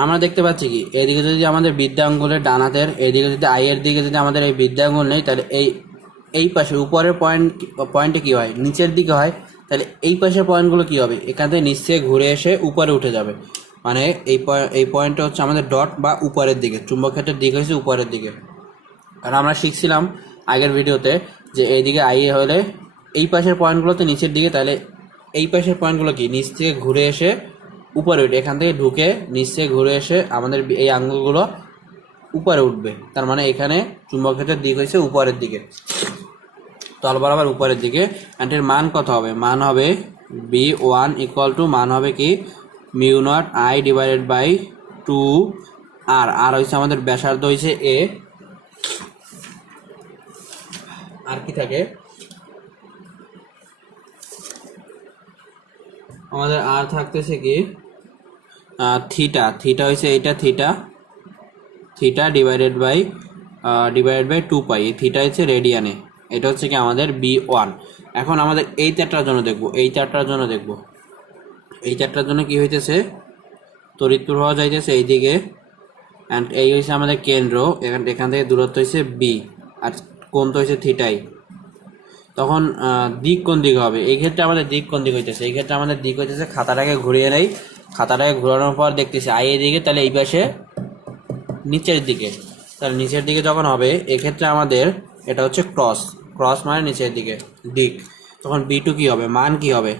আমরা দেখতে পাচ্ছি কি, এদিকে যদি আমাদের বৃদ্ধি আঙ্গুলের ডান হাতের এদিকে যদি আই এর দিকে যদি আমাদের এই বৃদ্ধি আঙ্গুল নেই, তাহলে এই পাশে উপরের পয়েন্টে কি হয়, নিচের দিকে হয়। তাহলে এই পাশের পয়েন্টগুলো কি হবে, এখান থেকে নিচ থেকে ঘুরে এসে উপরে উঠে যাবে, মানে এই পয়েন্টটা হচ্ছে আমাদের ডট বা উপরের দিকে, চুম্বক ক্ষেত্রের দিক হচ্ছে উপরের দিকে। আর আমরা শিখছিলাম আগের ভিডিওতে যে এইদিকে আই হলে এই পাশের পয়েন্টগুলো তো নিচের দিকে, তাহলে এই পাশের পয়েন্টগুলো কি নিচ থেকে ঘুরে এসে উপরে উঠে, এখান থেকে ঢুকে নিচ থেকে ঘুরে এসে আমাদের এই আঙ্গুলগুলো উপরে উঠবে। তার মানে এখানে চুম্বক ক্ষেত্রের দিক হচ্ছে উপরের দিকে, তল বরাবর উপরের দিকে। অ্যান্ড এর মান কত হবে, মান হবে বি ওয়ান ইকুয়াল টু, মান হবে কি mu naught I divided by 2 r, r হচ্ছে আমাদের ব্যাসার্ধ হয়েছে এ, আর কি থাকে আমাদের, আর থাকতেছে কি থিটা, থিটা হয়েছে এইটা theta divided by 2 pi, theta হচ্ছে রেডিয়ানে, এটা হচ্ছে কি আমাদের বি ওয়ান। এখন আমাদের এই চারটার জন্য দেখব, এই চারটার জন্য কি হইতেছে, তড়িৎ প্রবাহ যাইতেছে এইদিকে, অ্যান্ড এই হয়েছে আমাদের কেন্দ্র, এখান থেকে দূরত্ব হয়েছে বি, আর কোণ তো হয়েছে থিটাই। তখন দিক কোন দিকে হবে, এই ক্ষেত্রে আমাদের দিক কোন দিক হইতেছে, এই ক্ষেত্রে আমাদের দিক হইতেছে, খাতাটাকে ঘুরিয়ে নেই, খাতাটাকে ঘোরানোর পর দেখতেছি আই এর দিকে, তাহলে এই পাশে নিচের দিকে, তাহলে নিচের দিকে যখন হবে এক্ষেত্রে আমাদের এটা হচ্ছে ক্রস মানে নিচের দিকে দিক। তখন বি টু কী হবে, মান কি হবে,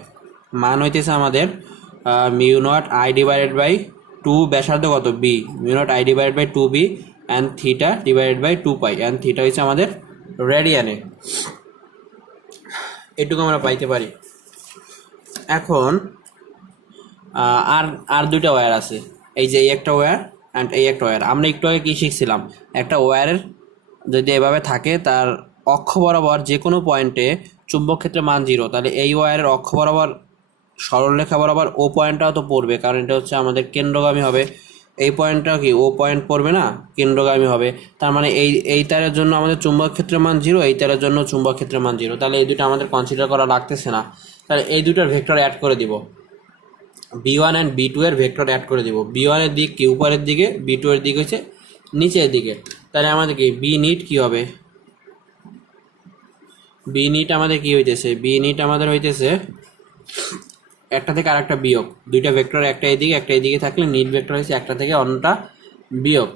মান হইতেছে আমাদের mu naught I divided by 2, ব্যাসার্ধ কত b, mu naught I divided by 2 b and theta divided by 2 pi, and theta হচ্ছে আমাদের রেডিয়ানে। এটুকু আমরা পাইতে পারি। এখন আর দুইটা ওয়্যার আছে, এই যে এই একটা ওয়্যার অ্যান্ড এই একটা ওয়্যার। আমরা একটু আগে কী শিখছিলাম, একটা ওয়্যারের যদি এভাবে থাকে তার অক্ষ বরাবর যে কোনো পয়েন্টে চুম্বক ক্ষেত্রে মান 0, তাহলে এই ওয়্যারের অক্ষ বরাবর সরলরেখা বরাবর ও পয়েন্টটাও তো পড়বে, কারণ এটা হচ্ছে আমাদের কেন্দ্রগামী হবে। এই পয়েন্টটাও কি ও পয়েন্ট পড়বে না, কেন্দ্রগামী হবে। তার মানে এই তারের জন্য আমাদের চুম্বক ক্ষেত্রের মান 0, এই তারের জন্য চুম্বক ক্ষেত্রের মান 0, তাহলে এই দুটো আমাদের কনসিডার করা লাগতেছে না। তাহলে এই দুটোর ভেক্টর অ্যাড করে দিব, B1 অ্যান্ড B2 এর ভেক্টর অ্যাড করে দিব। B1 এর দিক কি উপরের দিকে, B2 এর দিক হচ্ছে নিচের দিকে। তাহলে আমাদের কি বি নিট কি হবে, বি নিট আমাদের কি হইতেছে, বি নিট আমাদের হইতেছে একটা থেকে আর একটা বিয়োগ, দুইটা ভেক্টর একটা এদিকে থাকলে নিট ভেক্টর হচ্ছে একটা থেকে অন্যটা বিয়োগ।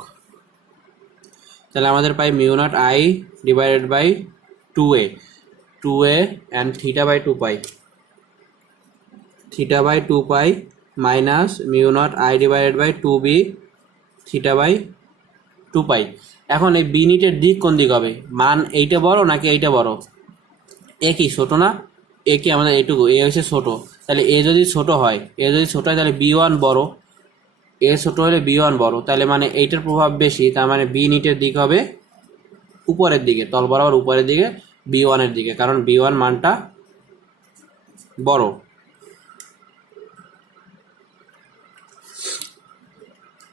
তাহলে আমাদের পাই mu naught I divided by 2a and theta by 2 pi, theta by 2 pi minus mu naught I divided by 2b theta by 2 pi. এখন এই বি নিটের দিক কোন দিক হবে, মান এইটা বড় নাকি এইটা বড়, এ কি ছোট না, এ কি আমাদের এইটুকু, এ হচ্ছে ছোট, তাহলে এ যদি ছোট হয় তাহলে B1 বড়, এ ছোট হলে B1 বড়, তাহলে মানে এইটার প্রভাব বেশি, তার মানে বি নিটের দিক হবে উপরের দিকে, তল বরাবর উপরের দিকে, B1 এর দিকে, কারণ B1 মানটা বড়।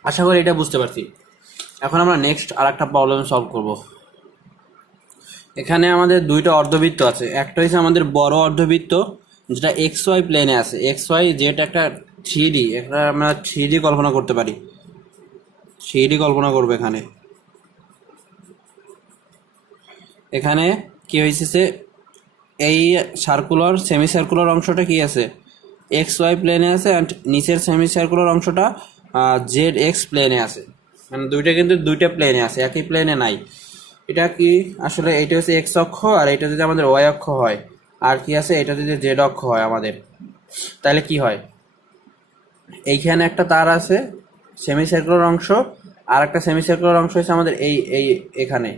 আশা করি এটা বুঝতে পারছি। এখন আমরা নেক্সট আর একটা প্রবলেম সলভ করব। এখানে আমাদের দুইটা অর্ধবৃত্ত আছে, একটা হচ্ছে আমাদের বড় অর্ধবৃত্ত যেটা এক্স ওয়াই প্লেনে আছে, এক্স ওয়াই যেটা একটা 3D, একটা আমরা 3D কল্পনা করতে পারি, 3D কল্পনা করবো। এখানে এখানে কি হয়েছে, এই সার্কুলার সেমি সার্কুলার অংশটা কি আছে, এক্স ওয়াই প্লেনে আছে, অ্যান্ড নিচের সেমি সার্কুলার অংশটা জেড এক্স প্লেনে আছে। মানে দুইটা কিন্তু দুইটা প্লেনে আছে, একই প্লেনে নাই। এটা কি আসলে, এটা হচ্ছে এক্স অক্ষ, আর এটা যদি আমাদের ওয়াই অক্ষ হয়, আর কি আছে, এটা যদি জেড অক্ষ হয় আমাদের, তাহলে কি হয়, এইখানে একটা তার আছে সেমি সার্কুলার অংশ, আর একটা সেমি সার্কুলার অংশ হচ্ছে আমাদের এই এই এখানে,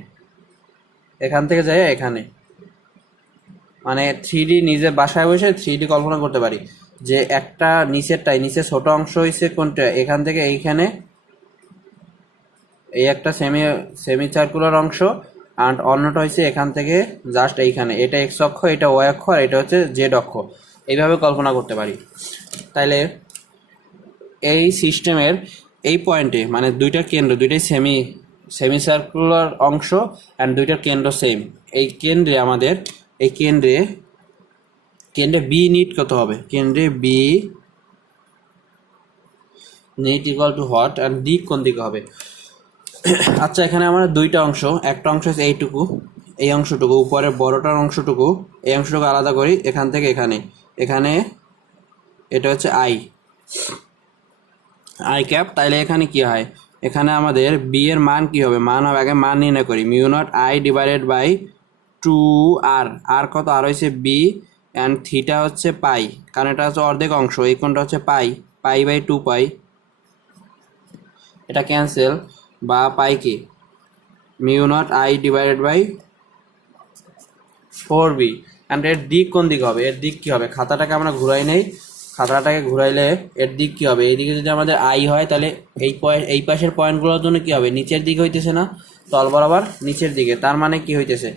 এখান থেকে যায় এখানে। মানে 3D নিজে বাসায় বসে 3D কল্পনা করতে পারি যে একটা নিচেরটাই, নিচে ছোট অংশ হয়েছে কোনটা, এখান থেকে এইখানে এই একটা সেমি সেমি সার্কুলার অংশ, আর অন্যটা হচ্ছে এখান থেকে জাস্ট এইখানে, এটা এক্স অক্ষ, এটা ওয়াই অক্ষ, আর এটা হচ্ছে জেড অক্ষ। এইভাবে কল্পনা করতে পারি। তাইলে এই সিস্টেমের এই পয়েন্টে মানে দুইটা কেন্দ্র, দুইটাই সেমি সেমি সার্কুলার অংশ অ্যান্ড দুইটার কেন্দ্র সেম, এই কেন্দ্রে আমাদের এই কেন্দ্রে বি নিট কত হবে, কেন্দ্রে B net equal to what, and দিক কোন দিকে হবে। আচ্ছা, এখানে আমার দুইটা অংশ, একটা অংশ হচ্ছে এইটুকু, এই অংশটুকু উপরের বড়টার অংশটুকু, এই অংশটুকু আলাদা করি, এখান থেকে এখানে, এখানে এটা হচ্ছে আই ক্যাপ। তাইলে এখানে কি হয়, এখানে আমাদের বি এর মান কি হবে, মান হবে, আগে মান নির্ণয় করি, mu naught I divided by 2r, r কত, আর হচ্ছে বি, অ্যান্ড থিটা হচ্ছে পাই, কারণ এটা হচ্ছে অর্ধেক অংশ, এই কোণটা হচ্ছে পাই, পাই বাই 2 পাই, এটা ক্যান্সেল, বা পাই কি, mu naught I divided by 4b, and এর দিক কোন দিকে হবে, এর দিক কি হবে, খাতাটাকে আমরা ঘুরাই নেই, খাতাটাকে ঘুরাইলে এর দিক কি হবে, এইদিকে যদি আমাদের আই হয় তাহলে এই পাশের পয়েন্টগুলোর জন্য কি হবে, নিচের দিকে হইতেছে না, তল বরাবর নিচের দিকে, তার মানে কি হইতেছে,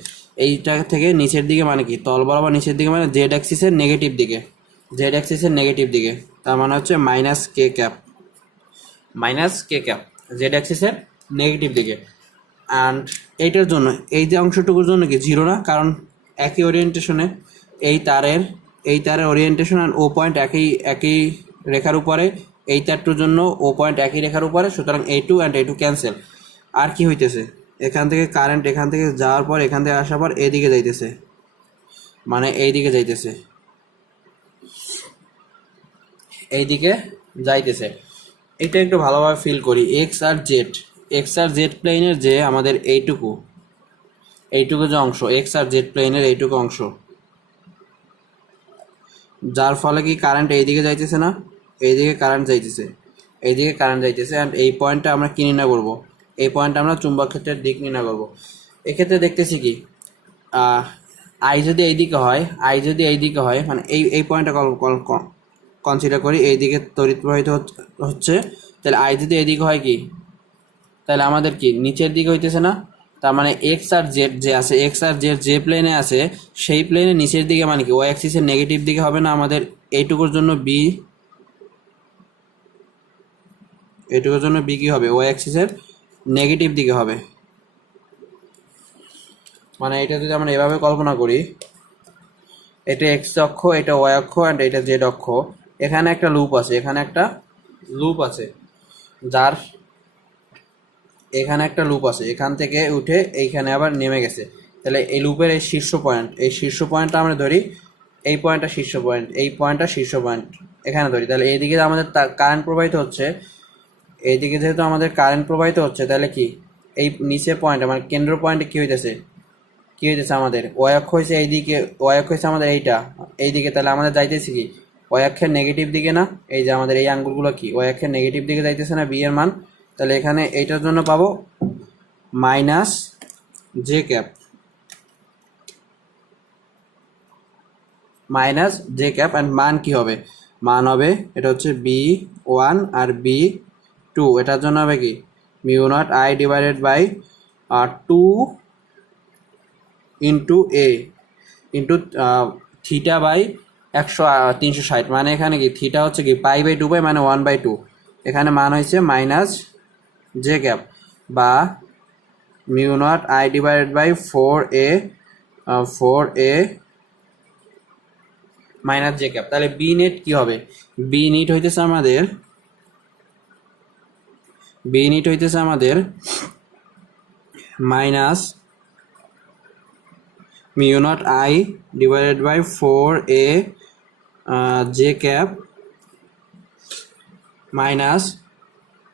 এইটা থেকে নিচের দিকে মানে কি, তল বরাবর নিচের দিকে মানে জেড অ্যাক্সিসের নেগেটিভ দিকে, জেড অ্যাক্সিসের নেগেটিভ দিকে, তার মানে হচ্ছে মাইনাস কে ক্যাপ, মাইনাস কে ক্যাপ জেড অ্যাক্সিসের নেগেটিভ দিকে। অ্যান্ড এইটার জন্য এই যে অংশটুকুর জন্য কি জিরো না, কারণ একই ওরিয়েন্টেশনে, এই তারের ওরিয়েন্টেশন অ্যান্ড ও পয়েন্ট একই রেখার উপরে, এই তারটার জন্য ও পয়েন্ট একই রেখার উপরে, সুতরাং এই টু অ্যান্ড এই টু ক্যান্সেল। আর কি হইতেছে, এখান থেকে কারেন্ট এখান থেকে যাওয়ার পর, এখান থেকে আসার পর এদিকে যাইতেছে, মানে এইদিকে যাইতেছে, এইদিকে যাইতেছে। এটা একটু ভালোভাবে ফিল করি, এক্স আর জেড প্লেনের যে আমাদের এইটুকু যে অংশ, এক্স আর জেড প্লেনের এইটুকু অংশ, যার ফলে কি কারেন্ট এইদিকে যাইতেছে না, এইদিকে কারেন্ট যাইতেছে, এইদিকে কারেন্ট যাইতেছে, অ্যান্ড এই পয়েন্টটা আমরা কি নির্ণয় করবো, এই পয়েন্টটা আমরা চুম্বক ক্ষেত্রের দিক নির্ণয় করবো। এক্ষেত্রে দেখতেছি কি, আই যদি এইদিকে হয়, মানে এই পয়েন্টটা কনসিডার করি, এইদিকে তড়িৎ প্রবাহিত হচ্ছে, তাহলে আই যদি এইদিকে হয় কি, তাহলে আমাদের কি নিচের দিকে হইতেছে না, তার মানে এক্স আর জেড যে আছে, এক্স আর জেড যে প্লেনে আছে সেই প্লেনে নিচের দিকে মানে কি ওয়াই অ্যাক্সিসের নেগেটিভ দিকে হবে না, আমাদের এইটুকুর জন্য বি, এইটুকুর জন্য বি কি হবে, ওয়াই অ্যাক্সিসের নেগেটিভ দিকে হবে। মানে এটা যদি আমরা এভাবে কল্পনা করি, এটা এক্স অক্ষ, এটা ওয়াই অক্ষ, অ্যান্ড এটা জেড অক্ষ, এখানে একটা লুপ আছে, যার এখানে একটা লুপ আছে, এখান থেকে উঠে এইখানে আবার নেমে গেছে, তাহলে এই লুপের এই শীর্ষ পয়েন্টটা আমরা ধরি, এই পয়েন্টটা শীর্ষ পয়েন্ট, এই পয়েন্টটা শীর্ষ পয়েন্ট এখানে ধরি, তাহলে এইদিকে আমাদের কারেন্ট প্রবাহিত হচ্ছে, এইদিকে যেহেতু আমাদের কারেন্ট প্রবাহিত হচ্ছে, তাহলে কি এই নিচের পয়েন্ট মানে কেন্দ্র পয়েন্টে কি হইতেছে আমাদের ওয়াই অক্ষ হয়েছে এইদিকে, ওয়াই অক্ষ হয়েছে আমাদের এইদিকে, তাহলে আমাদের যাইতেছে কি ওয়াই অক্ষের নেগেটিভ দিকে না, এই যে আমাদের এই আঙ্গুলগুলো কি ওয়াই অক্ষের নেগেটিভ দিকে যাইতেছে না বি এর মান, তাহলে এখানে এইটার জন্য পাবো মাইনাস জে ক্যাপ, অ্যান্ড মান কি হবে, মান হবে এটা হচ্ছে B1 আর B2, এটার জন্য হবে কি mu naught I divided by 2 into a into theta by 360, মানে এখানে কি থিটা হচ্ছে কি পাই বাই 2 পাই, মানে 1/2, এখানে মান হয়েছে মাইনাস জে ক্যাপ বা mu naught I divided by 4a minus j cap. তাহলে বি নেট কি হবে? বি নিট হইতেছে আমাদের minus mu naught I divided by 4a j cap minus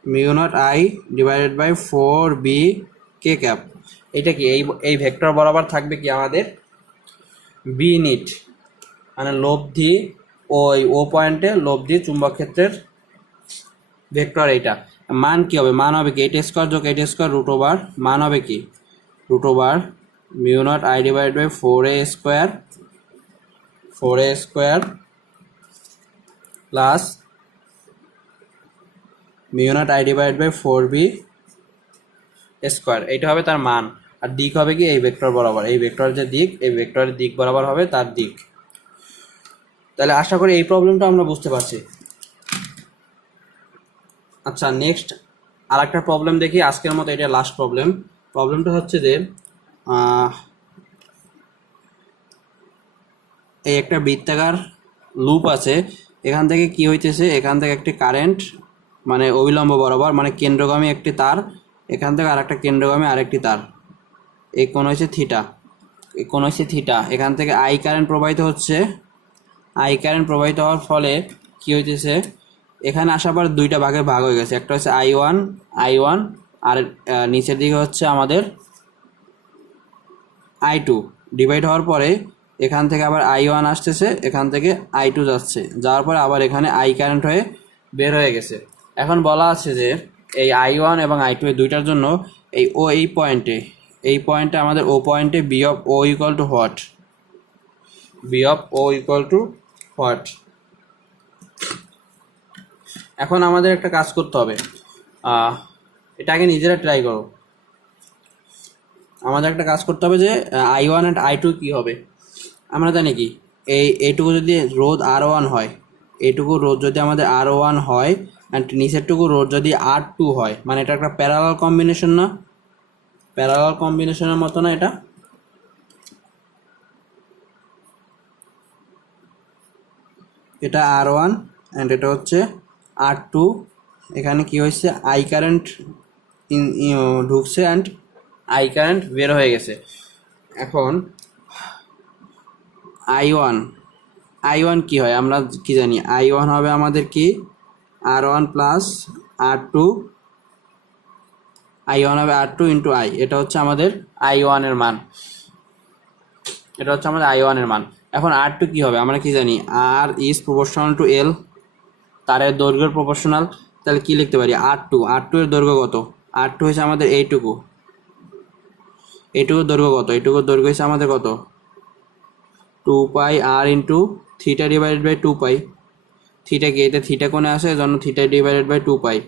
mu naught I divided by 4b k cap. এটা কি এই vector বরাবর থাকবে কি আমাদের বি নিট, মানে লব্ধি ও পয়েন্টে লব্ধি চুম্বক ক্ষেত্রের ভেক্টর। এইটা মান কি হবে? মান হবে কি 8² যোগ 8² রুট ওভার, মান হবে কি root over mu naught I divide by 4a square plus mu naught I divide by 4b square. এইটা হবে তার মান। আর দিক হবে কি এই ভেক্টর বরাবর, এই ভেক্টরের যে দিক, এই ভেক্টরের দিক বরাবর হবে তার দিক। তাহলে আশা করি এই প্রবলেমটা আমরা বুঝতে পারছি। আচ্ছা, নেক্সট আর একটা প্রবলেম দেখি, আজকের মতো এটা লাস্ট প্রবলেম। প্রবলেমটা হচ্ছে যে এই একটা বৃত্তাকার লুপ আছে, এখান থেকে কি হইতেছে, এখান থেকে একটি কারেন্ট মানে অবিলম্ব বরাবর মানে কেন্দ্রগামী একটি তার, এখান থেকে আর একটা কেন্দ্রগামী আরেকটি তার, এই কোণ হচ্ছে থিটা, এই কোণ হচ্ছে থিটা। এখান থেকে আই কারেন্ট প্রবাহিত হচ্ছে, আই কারেন্ট প্রবাহিত হওয়ার ফলে কি হইতেছে, এখানে আসার পর দুইটা ভাগে ভাগ হয়ে গেছে, একটা হচ্ছে I1 আর নিচের দিকে হচ্ছে আমাদের I2। ডিভাইড হওয়ার পরে এখান থেকে আবার I1 আসতেছে, এখান থেকে I2 যাচ্ছে, যাওয়ার পরে আবার এখানে আই কারেন্ট হয়ে বের হয়ে গেছে। এখন বলা আছে যে এই I1 এবং I2 এই দুইটার জন্য এই পয়েন্টে আমাদের ও পয়েন্টে B of O equal to what. এখন আমাদের একটা কাজ করতে হবে, এটা আগে নিজেরা ট্রাই করো। আমাদের একটা কাজ করতে হবে যে I1 অ্যান্ড I2 কী হবে। আমরা জানি কি এইটুকু যদি রোধ R1 হয়, এইটুকু রোধ যদি আমাদের R1 হয় অ্যান্ড নিচেরটুকু রোধ যদি R2 হয়, মানে এটা একটা প্যারালাল কম্বিনেশন না? প্যারালাল কম্বিনেশনের মতো না এটা? এটা R1 অ্যান্ড এটা হচ্ছে R2। এখানে কি হয়েছে, আই কারেন্ট ঢুকছে অ্যান্ড আই কারেন্ট বের হয়ে গেছে। এখন I1 কি হয় আমরা কি জানি, I1 হবে আমাদের কি R1 প্লাস R2, I1 হবে R2 ইন্টু I। এটা হচ্ছে আমাদের I1 এর মান, এখন R2 কি হবে আমরা কি জানি, R is proportional to L, তারের দৈর্ঘ্যের প্রপোর্শনাল। তাহলে কি লিখতে পারি, R2 এর দৈর্ঘ্য কত? R2 হচ্ছে আমাদের এইটুকুর দৈর্ঘ্য কত? এইটুকুর দৈর্ঘ্য হচ্ছে আমাদের কত, 2 pi R into theta divided by 2 pi. Theta কি, এটা থিটা কোণে আসে, এজন্য থিটা ডিভাইডেড বাই 2 পাই।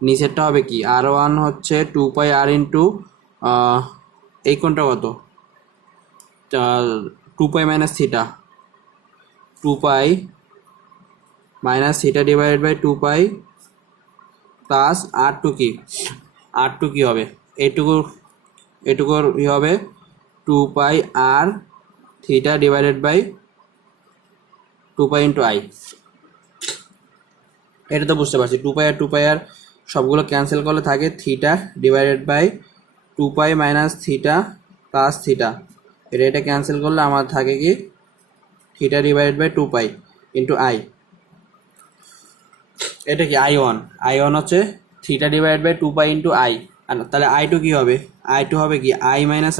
নিচেরটা হবে কি, R1 হচ্ছে 2 পাই R ইন্টু এই কোণটা কত, 2 pi minus theta, 2 pi minus theta divided by 2 pi plus R2 কি হবে, এইটুকুর হবে 2 pi R theta divided by 2 pi into I। এটা তো বুঝতে পারছি, 2 পাই আর সবগুলো ক্যান্সেল করলে থাকে theta divided by 2 pi minus theta plus theta. এটা ক্যান্সেল করলে আমার থাকে কি theta divided by 2 pi into I। এটা কি I1 হচ্ছে theta divided by 2 pi into I। আর তাহলে I2 কি হবে, I2 হবে কি I minus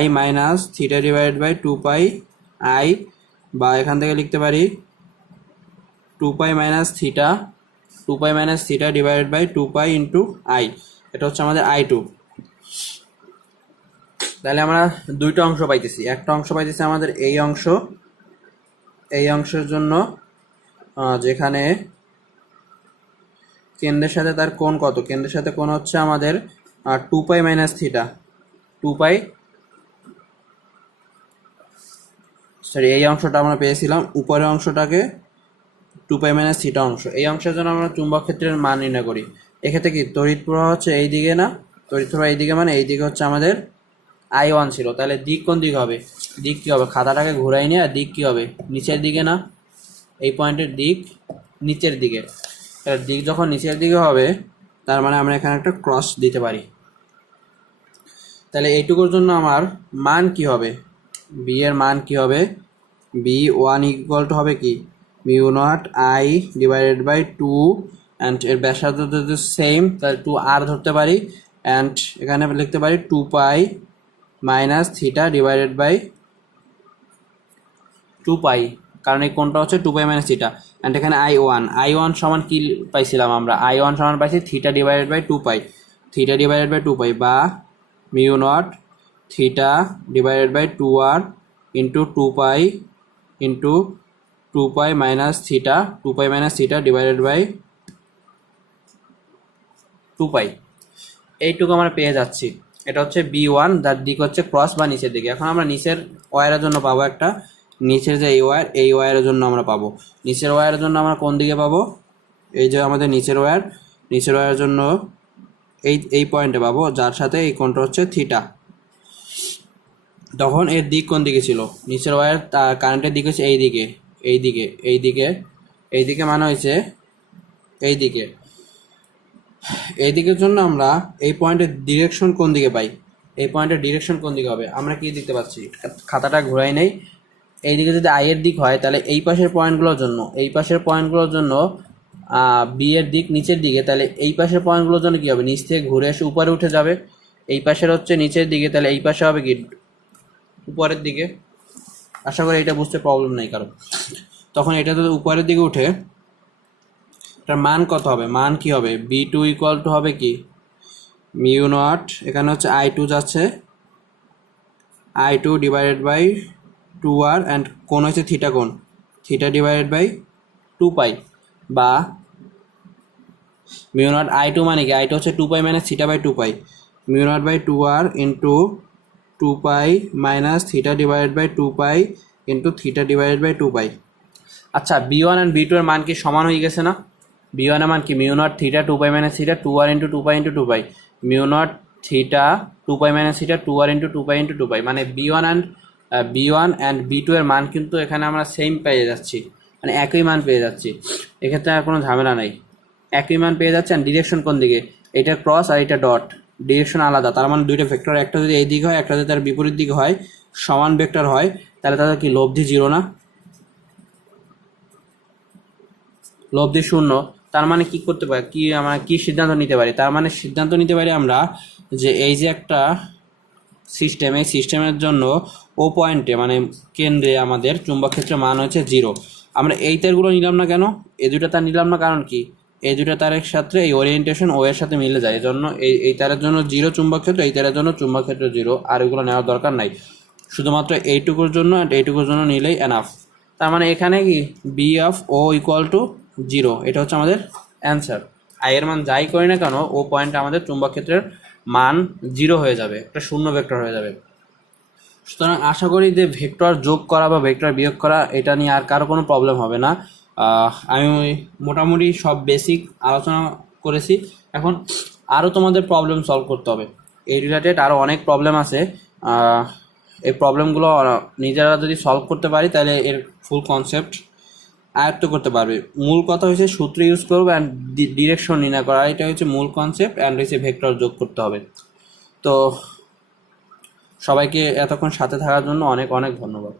I minus theta divided by 2 pi I, বা এখান থেকে লিখতে পারি 2 pi minus theta divided by 2 pi into I। এটা হচ্ছে আমাদের I2। তাহলে আমরা দুইটা অংশ পাইতেছি, একটা অংশ পাইতেছি আমাদের এই অংশের জন্য যেখানে কেন্দ্রের সাথে তার কোণ কত, কেন্দ্রের সাথে কোণ হচ্ছে আমাদের 2 পাই মাইনাস থিটা, 2 পাই, সরি এই অংশটা আমরা পেয়েছিলাম, উপরের অংশটাকে 2 পাই মাইনাস থিটা অংশ। এই অংশের জন্য আমরা চুম্বক ক্ষেত্রের মান নির্ণয় করি। এক্ষেত্রে কি তড়িৎ প্রবাহ হচ্ছে এই দিকে না, তড়িৎ প্রবাহ এইদিকে মানে এইদিকে হচ্ছে আমাদের I1 ছিল, তাহলে দিক কোন দিক হবে, দিক কি হবে, খাতাটাকে ঘুরাই নিয়ে আর দিক কি হবে নিচের দিকে না, এই পয়েন্টের দিক নিচের দিকে, তাহলে দিক যখন নিচের দিকে হবে তার মানে আমরা এখানে একটা ক্রস দিতে পারি। তাহলে এইটুকুর জন্য আমার মান কি হবে, বি এর মান কি হবে, B1 ইকুয়াল টু হবে কি mu naught I divided by 2 and এর ব্যাসার্ধ যদি সেম তাহলে 2r ধরতে পারি, অ্যান্ড এখানে লিখতে পারি 2 pi minus theta divided by 2 পাই, কারণ এই কোণটা হচ্ছে 2 পাই মাইনাস থিটা, অ্যান্ড এখানে I1 সমান কি পাইছিলাম আমরা, I1 সমান পাইছি theta divided by 2 pi, theta divided by 2 pi বা mu naught theta divided by 2r into 2 pi into 2 pi minus theta, 2 pi minus theta divided by 2 pi. এইটুকু আমরা পেয়ে যাচ্ছি, এটা হচ্ছে B1, যার দিক হচ্ছে ক্রস বা নিচের দিকে। এখন আমরা নিচের ওয়্যারের জন্য পাবো একটা, নিচের যে এই ওয়্যারের জন্য আমরা পাবো, নিচের ওয়্যারের জন্য আমরা কোন দিকে পাবো, এই যে আমাদের নিচের ওয়্যারের জন্য এই পয়েন্টে পাবো, যার সাথে এই কোণটা হচ্ছে থিটা। তখন এর দিক কোন দিকে ছিল, নিচের ওয়্যার কারেন্টের দিক হচ্ছে এইদিকে মানে হয়েছে এইদিকের জন্য আমরা এই পয়েন্টের ডিরেকশন কোন দিকে পাই, এই পয়েন্টের ডিরেকশন কোন দিকে হবে, আমরা কি দেখতে পাচ্ছি, খাতাটা ঘোরাই নেই, এইদিকে যদি I এর দিক হয় তাহলে এই পাশের পয়েন্টগুলোর জন্য বি এর দিক নিচের দিকে, তাহলে এই পাশের পয়েন্টগুলোর জন্য কি হবে, নিচ থেকে ঘুরে এসে উপরে উঠে যাবে, এই পাশের হচ্ছে নিচের দিকে, তাহলে এই পাশে হবে কি উপরের দিকে। আশা করি এটা বুঝতে প্রবলেম নেই কারণ। তখন এটা যদি উপরের দিকে উঠে এটার মান কত হবে, মান কি হবে, B2 ইকুয়াল টু হবে কি মিউ নট, এখানে হচ্ছে I2 যাচ্ছে, I2 divided by 2r and কোণ হচ্ছে থিটা ডিভাইডেড বাই 2 পাই বা মিউ নট I2 মানে কি, I2 হচ্ছে 2 pi minus theta by 2 pi, mu naught by 2r into 2 pi minus theta divided by 2 pi into theta divided by 2 pi. আচ্ছা, B1 and B2 এর মান কি সমান হয়ে গেছে না, B1 এর মান কি mu naught theta 2 pi minus theta 2r into 2 pi into 2 pi, mu naught theta 2 pi minus theta 2r into 2 pi into 2 pi, মানে B1 অ্যান্ড B2 এর মান কিন্তু এখানে আমরা সেম পেয়ে যাচ্ছি, মানে একই মান পেয়ে যাচ্ছি, এক্ষেত্রে আর কোনো ঝামেলা নাই, একই মান পেয়ে যাচ্ছে। আর ডিরেকশন কোন দিকে, এটা ক্রস আর এটা ডট, ডিরেকশন আলাদা, তার মানে দুইটা ভেক্টর, একটা যদি এই দিকে হয় একটা যদি তার বিপরীত দিকে হয়, সমান ভেক্টর হয়, তাহলে তাদের কি লব্ধি 0 না, লব্ধি 0, তার মানে কি করতে পারি, আমরা কি সিদ্ধান্ত নিতে পারি, তার মানে সিদ্ধান্ত নিতে পারি আমরা যে এই যে একটা সিস্টেম, এই সিস্টেমের জন্য ও পয়েন্টে মানে কেন্দ্রে আমাদের চুম্বক ক্ষেত্রের মান হচ্ছে 0। আমরা এই তারগুলো নিলাম না কেন, এই দুটো তার নিলাম না, কারণ কি এই দুটো তারের সাথে এই ওরিয়েন্টেশন ও এর সাথে মিলে যায়, এজন্য এই তারের জন্য 0 চুম্বক ক্ষেত্র, এই তারের জন্য চুম্বক ক্ষেত্র 0, আর এগুলো নেওয়ার দরকার নাই, শুধুমাত্র এইটুকুর জন্য এইটুকুর জন্য নিলেই এনাফ। তার মানে এখানে কি B of O equal to 0, এটা হচ্ছে আমাদের অ্যান্সার। আই এর মান যাই করি না কেন ও পয়েন্টে আমাদের চুম্বক ক্ষেত্রের মান 0 হয়ে যাবে, একটা শূন্য ভেক্টর হয়ে যাবে। সুতরাং আশা করি যে ভেক্টর যোগ করা বা ভেক্টর বিয়োগ করা এটা নিয়ে আর কারো কোনো প্রবলেম হবে না। আমি মোটামুটি সব বেসিক আলোচনা করেছি, এখন আরও তোমাদের প্রবলেম সলভ করতে হবে, এই রিলেটেড আরও অনেক প্রবলেম আছে, এই প্রবলেমগুলো নিজেরা যদি সলভ করতে পারি তাহলে এর ফুল কনসেপ্ট আয়ত্ত করতে পারবে। মূল কথা হচ্ছে সূত্র ইউজ করবো অ্যান্ড ডিরেকশন নির্ণয় করা, এটা হচ্ছে মূল কনসেপ্ট, অ্যান্ড হচ্ছে ভেক্টর যোগ করতে হবে। তো সবাইকে এতক্ষণ সাথে থাকার জন্য অনেক অনেক ধন্যবাদ।